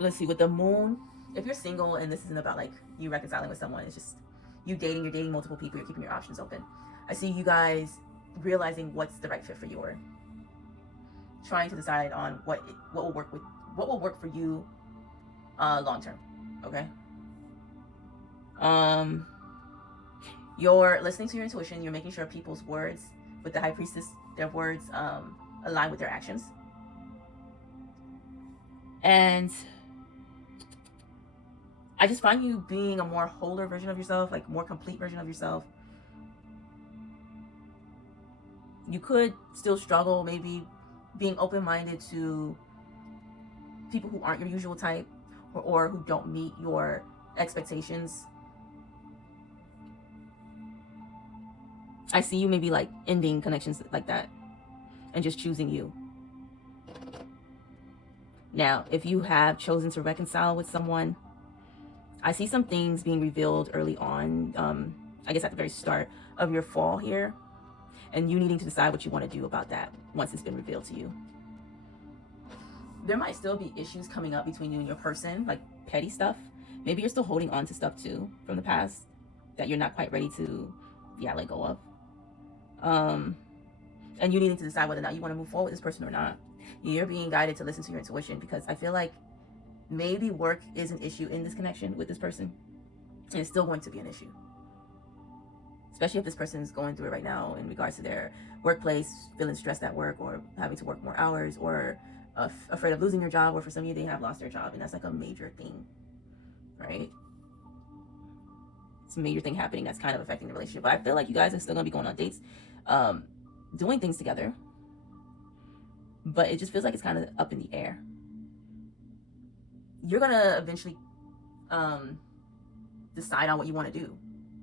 let's see, with the moon, if you're single and this isn't about like you reconciling with someone, it's just you dating, you're dating multiple people, you're keeping your options open. I see you guys realizing what's the right fit for your trying to decide on what will work for you long term. Okay. You're listening to your intuition. You're making sure people's words, with the High Priestess, their words align with their actions. And I just find you being a more wholer version of yourself, like more complete version of yourself. You could still struggle maybe being open-minded to people who aren't your usual type, or who don't meet your expectations. I see you maybe like ending connections like that and just choosing you. Now, if you have chosen to reconcile with someone, I see some things being revealed early on, I guess at the very start of your fall here, and you needing to decide what you want to do about that once it's been revealed to you. There might still be issues coming up between you and your person, like petty stuff. Maybe you're still holding on to stuff too from the past that you're not quite ready to, let go of. And you needing to decide whether or not you want to move forward with this person or not. You're being guided to listen to your intuition, because I feel like maybe work is an issue in this connection with this person, and it's still going to be an issue. Especially if this person is going through it right now in regards to their workplace, feeling stressed at work, or having to work more hours, or afraid of losing your job, or for some of you, they have lost their job, and that's like a major thing, right? It's a major thing happening that's kind of affecting the relationship. But I feel like you guys are still going to be going on dates, doing things together, but it just feels like it's kind of up in the air. You're going to eventually decide on what you want to do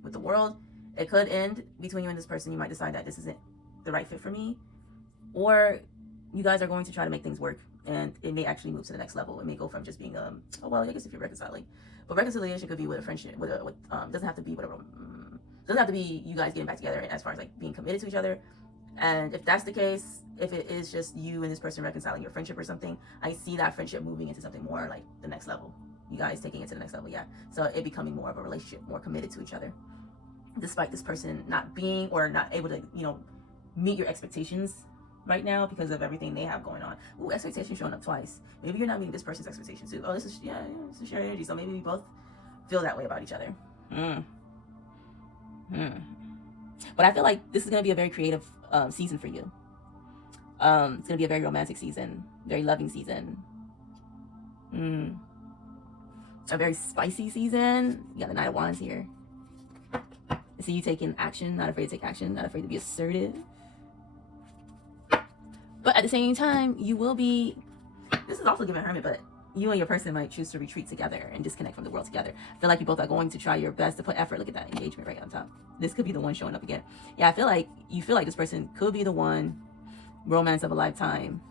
with the world. It could end between you and this person. You might decide that this isn't the right fit for me, or you guys are going to try to make things work, and it may actually move to the next level. It may go from just being oh well, I guess if you're reconciling, but reconciliation could be with a friendship, doesn't have to be doesn't have to be you guys getting back together as far as like being committed to each other. And if that's the case, if it is just you and this person reconciling your friendship or something, I see that friendship moving into something more like the next level. You guys taking it to the next level, so it becoming more of a relationship, more committed to each other, despite this person not being or not able to meet your expectations right now because of everything they have going on. Ooh, expectations showing up twice. Maybe you're not meeting this person's expectations too. Oh, this is shared energy, so maybe we both feel that way about each other. But I feel like this is going to be a very creative season for you. It's going to be a very romantic season, very loving season. A very spicy season. You got the Knight of Wands here. I see you taking action, not afraid to take action, not afraid to be assertive. But at the same time, you will be, this is also giving Hermit, but you and your person might choose to retreat together and disconnect from the world together. I feel like you both are going to try your best to put effort. Look at that engagement right on top. This could be the one showing up again. I feel like you feel like this person could be the one, romance of a lifetime.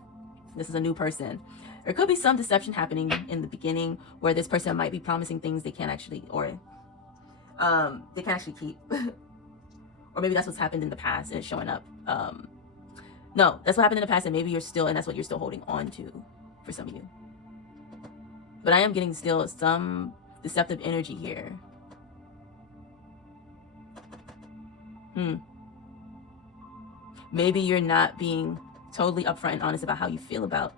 This is a new person. There could be some deception happening in the beginning where this person might be promising things they can't actually, or they can't actually keep. Or maybe that's what's happened in the past and it's showing up. No, that's what happened in the past, and maybe and that's what you're still holding on to for some of you. But I am getting still some deceptive energy here. Maybe you're not being totally upfront and honest about how you feel about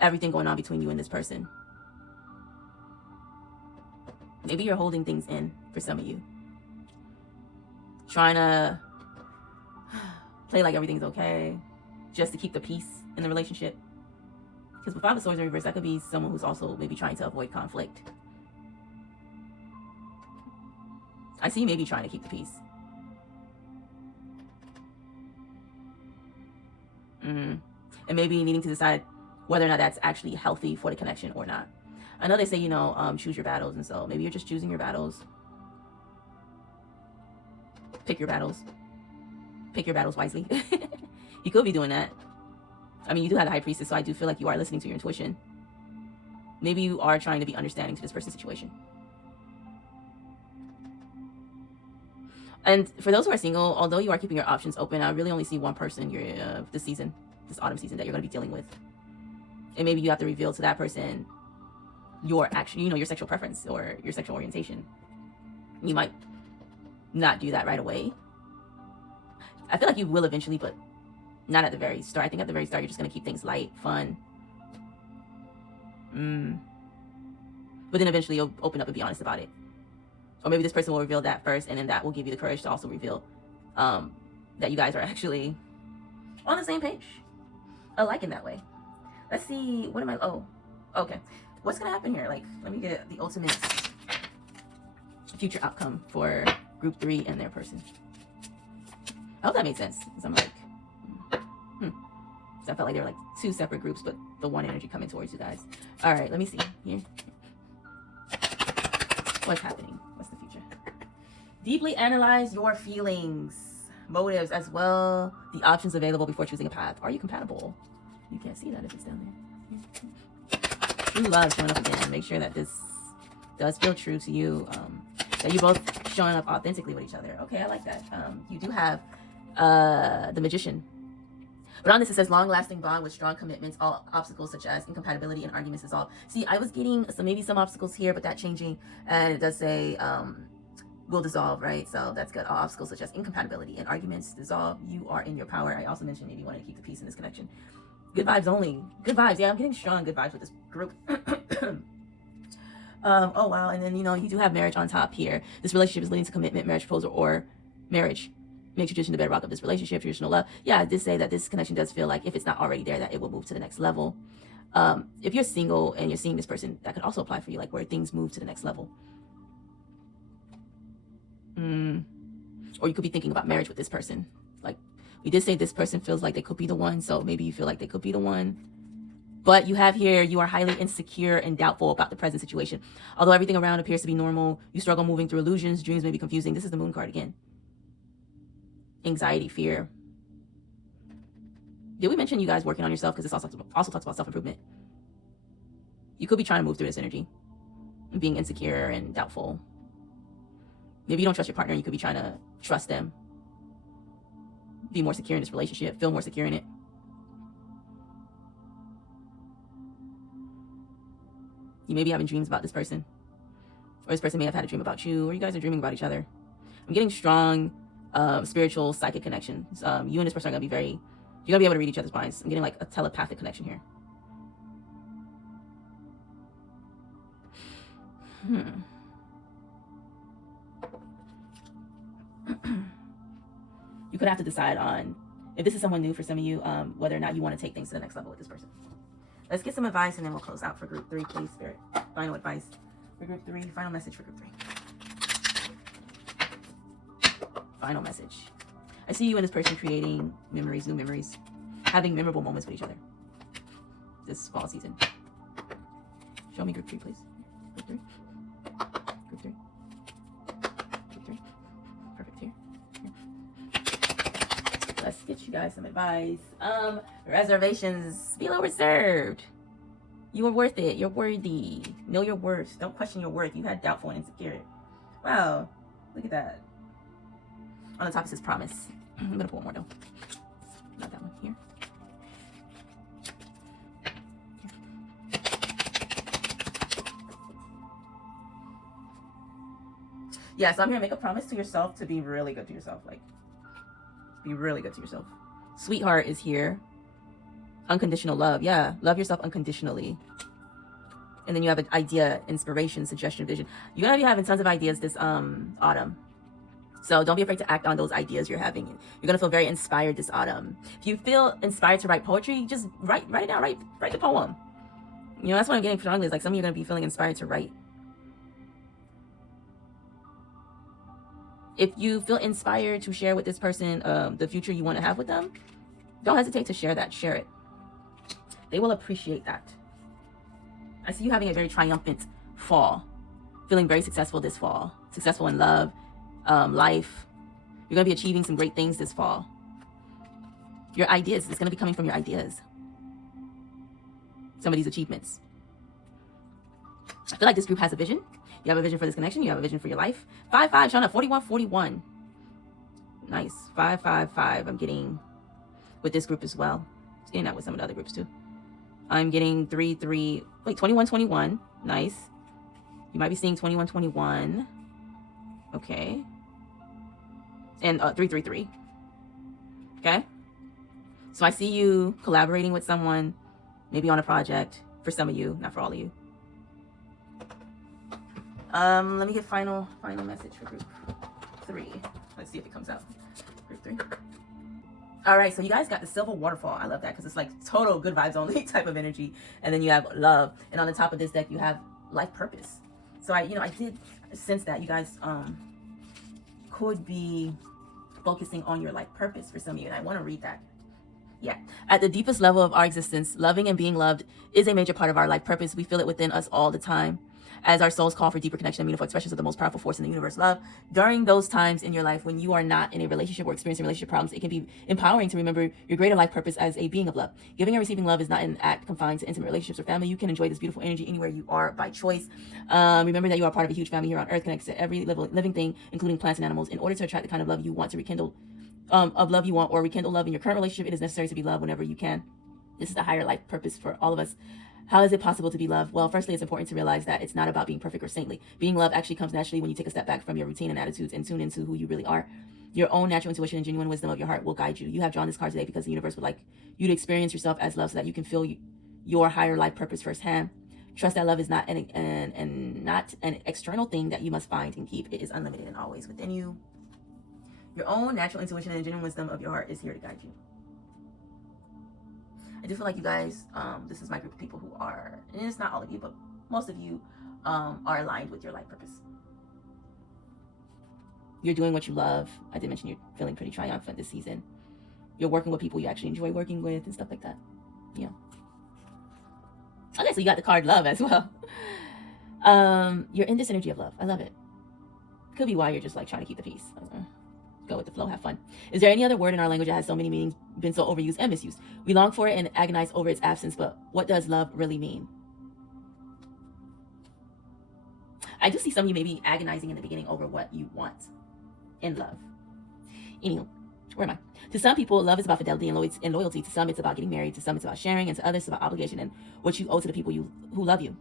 everything going on between you and this person. Maybe you're holding things in for some of you. Trying to play like everything's okay just to keep the peace in the relationship. Because with Five of Swords in reverse, that could be someone who's also maybe trying to avoid conflict. I see you maybe trying to keep the peace. And maybe needing to decide whether or not that's actually healthy for the connection or not. I know they say, choose your battles, and so maybe you're just choosing your battles. Pick your battles. Pick your battles wisely. You could be doing that. I mean, you do have the High Priestess, so I do feel like you are listening to your intuition. Maybe you are trying to be understanding to this person's situation. And for those who are single, although you are keeping your options open, I really only see one person this season, this autumn season, that you're going to be dealing with. And maybe you have to reveal to that person your your sexual preference or your sexual orientation. You might not do that right away. I feel like you will eventually, but Not at the very start. I think at the very start, you're just going to keep things light, fun. But then eventually you'll open up and be honest about it. Or maybe this person will reveal that first, and then that will give you the courage to also reveal that you guys are actually on the same page. Alike in that way. Let's see. What am I? Oh, okay. What's going to happen here? Like, let me get the ultimate future outcome for group 3 and their person. I hope that made sense. Because I'm like, So I felt like they were like 2 separate groups, but the one energy coming towards you guys. All right, let me see here. What's happening? What's the future? Deeply analyze your feelings, motives, as well the options available before choosing a path. Are you compatible? You can't see that if it's down there. True love showing up again. Make sure that this does feel true to you. That you're both showing up authentically with each other. Okay, I like that. You do have the Magician. But on this, it says long-lasting bond with strong commitments, all obstacles such as incompatibility and arguments dissolve. See, I was getting maybe some obstacles here, but that changing, and it does say will dissolve, right? So that's good. All obstacles such as incompatibility and arguments dissolve. You are in your power. I also mentioned maybe you want to keep the peace in this connection. Good vibes only. Good vibes. Yeah, I'm getting strong good vibes with this group. Oh, wow. And then, you know, you do have marriage on top here. This relationship is leading to commitment, marriage proposal, or marriage. Make tradition the bedrock of this relationship, traditional love. Yeah, I did say that this connection does feel like if it's not already there, that it will move to the next level. If you're single and you're seeing this person, that could also apply for you, like where things move to the next level. Or you could be thinking about marriage with this person. Like we did say, this person feels like they could be the one. So maybe you feel like they could be the one. But you have here, you are highly insecure and doubtful about the present situation. Although everything around appears to be normal, you struggle moving through illusions. Dreams may be confusing. This is the Moon card again. Anxiety, fear. Did we mention you guys working on yourself? Because this also talks about self-improvement. You could be trying to move through this energy. Being insecure and doubtful. Maybe you don't trust your partner. You could be trying to trust them. Be more secure in this relationship. Feel more secure in it. You may be having dreams about this person. Or this person may have had a dream about you. Or you guys are dreaming about each other. I'm getting strong spiritual, psychic connections. You and this person are going to be you're going to be able to read each other's minds. I'm getting like a telepathic connection here. You could have to decide on, if this is someone new for some of you, whether or not you want to take things to the next level with this person. Let's get some advice and then we'll close out for group 3, please, Spirit. Final advice for group 3. Final message for group 3. Final message. I see you and this person creating memories, new memories, having memorable moments with each other this fall season. Show me group 3, please. Group 3. Group 3. Group 3. Perfect. Here. Let's get you guys some advice. Reservations. Be a little reserved. You are worth it. You're worthy. Know your worth. Don't question your worth. You had doubtful and insecure. Wow. Look at that. On the top it says promise. I'm gonna pull one more though. Not that one. Here. Yeah, so I'm here to make a promise to yourself to be really good to yourself. Like, be really good to yourself. Sweetheart is here. Unconditional love. Yeah, love yourself unconditionally. And then you have an idea, inspiration, suggestion, vision. You're gonna be having tons of ideas this autumn. So don't be afraid to act on those ideas you're having. You're going to feel very inspired this autumn. If you feel inspired to write poetry, just write it down. Write the poem. You know, that's what I'm getting strongly. Is like some of you are going to be feeling inspired to write. If you feel inspired to share with this person the future you want to have with them, don't hesitate to share that. Share it. They will appreciate that. I see you having a very triumphant fall. Feeling very successful this fall. Successful in love. Life. You're going to be achieving some great things this fall. Your ideas, it's going to be coming from your ideas. Some of these achievements. I feel like this group has a vision. You have a vision for this connection. You have a vision for your life. 5-5, showing up. 41-41. Nice. 5-5-5. I'm getting with this group as well. Just getting that with some of the other groups too. I'm getting 3-3. Wait, 21-21. Nice. You might be seeing 21-21. Okay. And 3-3-3. Okay. So I see you collaborating with someone, maybe on a project, for some of you, not for all of you. Let me get final message for group 3. Let's see if it comes out. Group 3. All right, so you guys got the silver waterfall. I love that because it's like total good vibes only type of energy. And then you have love, and on the top of this deck you have life purpose. So I did sense that you guys could be focusing on your life purpose for some of you, and I want to read that. Yeah. At the deepest level of our existence, loving and being loved is a major part of our life purpose. We feel it within us all the time. As our souls call for deeper connection and meaningful expressions of the most powerful force in the universe, love. During those times in your life when you are not in a relationship or experiencing relationship problems, it can be empowering to remember your greater life purpose as a being of love. Giving and receiving love is not an act confined to intimate relationships or family. You can enjoy this beautiful energy anywhere you are by choice. Remember that you are part of a huge family here on earth, connected to every living thing, including plants and animals. In order to attract the kind of love you want to rekindle, or rekindle love in your current relationship, it is necessary to be loved whenever you can. This is the higher life purpose for all of us. How is it possible to be loved? Well, firstly, it's important to realize that it's not about being perfect or saintly. Being loved actually comes naturally when you take a step back from your routine and attitudes and tune into who you really are. Your own natural intuition and genuine wisdom of your heart will guide you. You have drawn this card today because the universe would like you to experience yourself as love so that you can feel your higher life purpose firsthand. Trust that love is not an external thing that you must find and keep. It is unlimited and always within you. Your own natural intuition and genuine wisdom of your heart is here to guide you. I do feel like you guys, this is my group of people who are, and it's not all of you, but most of you are aligned with your life purpose. You're doing what you love. I did mention you're feeling pretty triumphant this season. You're working with people you actually enjoy working with and stuff like that. Yeah. Okay, so you got the card love as well. You're in this energy of love. I love it. Could be why you're just like trying to keep the peace. Go with the flow, have fun. Is there any other word in our language that has so many meanings, been so overused and misused? We long for it and agonize over its absence, but what does love really mean? I do see some of you maybe agonizing in the beginning over what you want in love. Anywho, where am I? To some people, love is about fidelity and loyalty. To some, it's about getting married. To some, it's about sharing. And to others, it's about obligation and what you owe to the people who love you.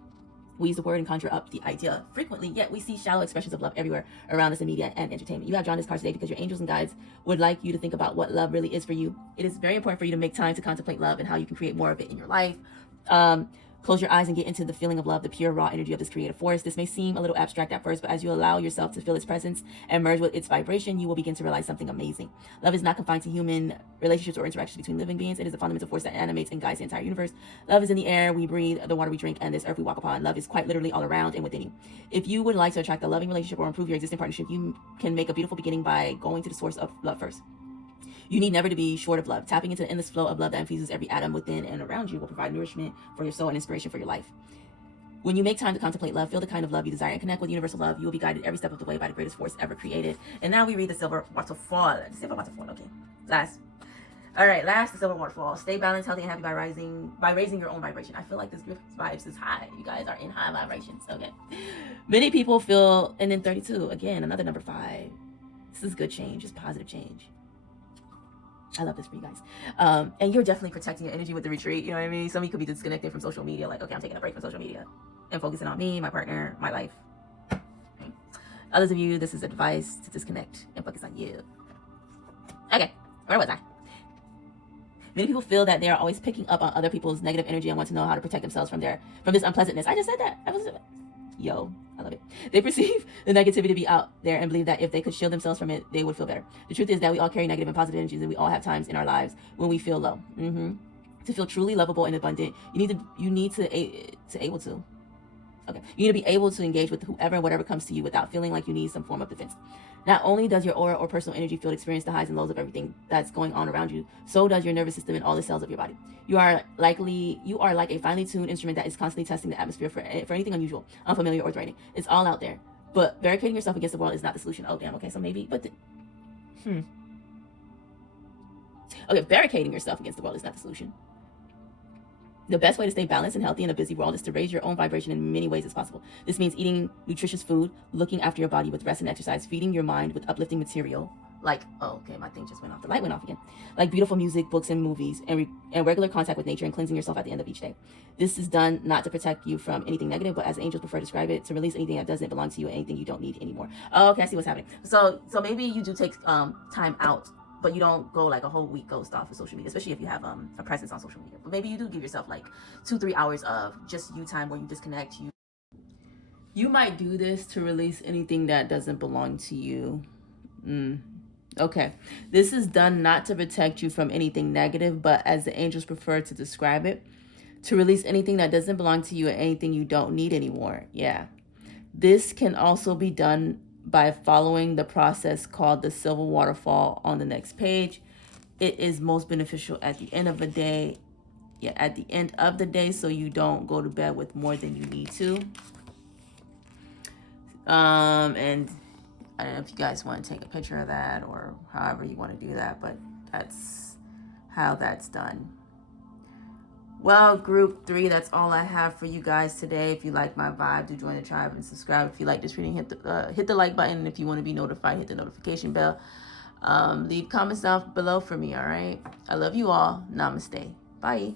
We use the word and conjure up the idea frequently, yet we see shallow expressions of love everywhere around us in media and entertainment. You have drawn this card today because your angels and guides would like you to think about what love really is for you. It is very important for you to make time to contemplate love and how you can create more of it in your life. Close your eyes and get into the feeling of love, the pure, raw energy of this creative force. This may seem a little abstract at first, but as you allow yourself to feel its presence and merge with its vibration, you will begin to realize something amazing. Love is not confined to human relationships or interactions between living beings. It is a fundamental force that animates and guides the entire universe. Love is in the air we breathe, the water we drink, and this earth we walk upon. Love is quite literally all around and within you. If you would like to attract a loving relationship or improve your existing partnership, you can make a beautiful beginning by going to the source of love first. You need never to be short of love. Tapping into the endless flow of love that infuses every atom within and around you will provide nourishment for your soul and inspiration for your life. When you make time to contemplate love, feel the kind of love you desire, and connect with universal love, you will be guided every step of the way by the greatest force ever created. And now we read the silver waterfall. The silver waterfall, okay. Last, the silver waterfall. Stay balanced, healthy, and happy by raising your own vibration. I feel like this group vibes is high. You guys are in high vibrations, okay. Many people feel, and then 32, again, another number 5. This is good change, it's positive change. I love this for you guys. And you're definitely protecting your energy with the retreat. You know what I mean? Some of you could be disconnected from social media. Like, okay, I'm taking a break from social media and focusing on me, my partner, my life. Okay. Others of you, this is advice to disconnect and focus on you. Okay, where was I? Many people feel that they are always picking up on other people's negative energy and want to know how to protect themselves from this unpleasantness. I just said that. Yo, I love it. They perceive the negativity to be out there and believe that if they could shield themselves from it, they would feel better. The truth is that we all carry negative and positive energies, and we all have times in our lives when we feel low. To feel truly lovable and abundant, you need to be able to engage with whoever and whatever comes to you without feeling like you need some form of defense. Not only does your aura or personal energy field experience the highs and lows of everything that's going on around you, so does your nervous system and all the cells of your body. You are like a finely tuned instrument that is constantly testing the atmosphere for anything unusual, unfamiliar, or threatening. It's all out there. But barricading yourself against the world is not the solution. Oh, damn. Okay, so maybe, Okay, barricading yourself against the world is not the solution. The best way to stay balanced and healthy in a busy world is to raise your own vibration in many ways as possible. This means eating nutritious food, looking after your body with rest and exercise, feeding your mind with uplifting material, like, oh, okay, my thing just went off. The light went off again. Like beautiful music, books, and movies, and regular contact with nature, and cleansing yourself at the end of each day. This is done not to protect you from anything negative, but as angels prefer to describe it, to release anything that doesn't belong to you and anything you don't need anymore. Oh, okay, I see what's happening. So maybe you do take time out, but you don't go like a whole week ghost off of social media, especially if you have a presence on social media. But maybe you do give yourself like 2-3 hours of just you time where you disconnect. You might do this to release anything that doesn't belong to you. Okay. This is done not to protect you from anything negative, but as the angels prefer to describe it, to release anything that doesn't belong to you and anything you don't need anymore. Yeah. This can also be done by following the process called the silver waterfall on the next page. It is most beneficial at the end of the day. Yeah, at the end of the day, so you don't go to bed with more than you need to. And I don't know if you guys want to take a picture of that or however you want to do that, but that's how that's done. Well, group 3, that's all I have for you guys today. If you like my vibe, do join the tribe and subscribe. If you like this reading, hit the like button. And if you want to be notified, hit the notification bell. Leave comments down below for me, all right? I love you all. Namaste. Bye.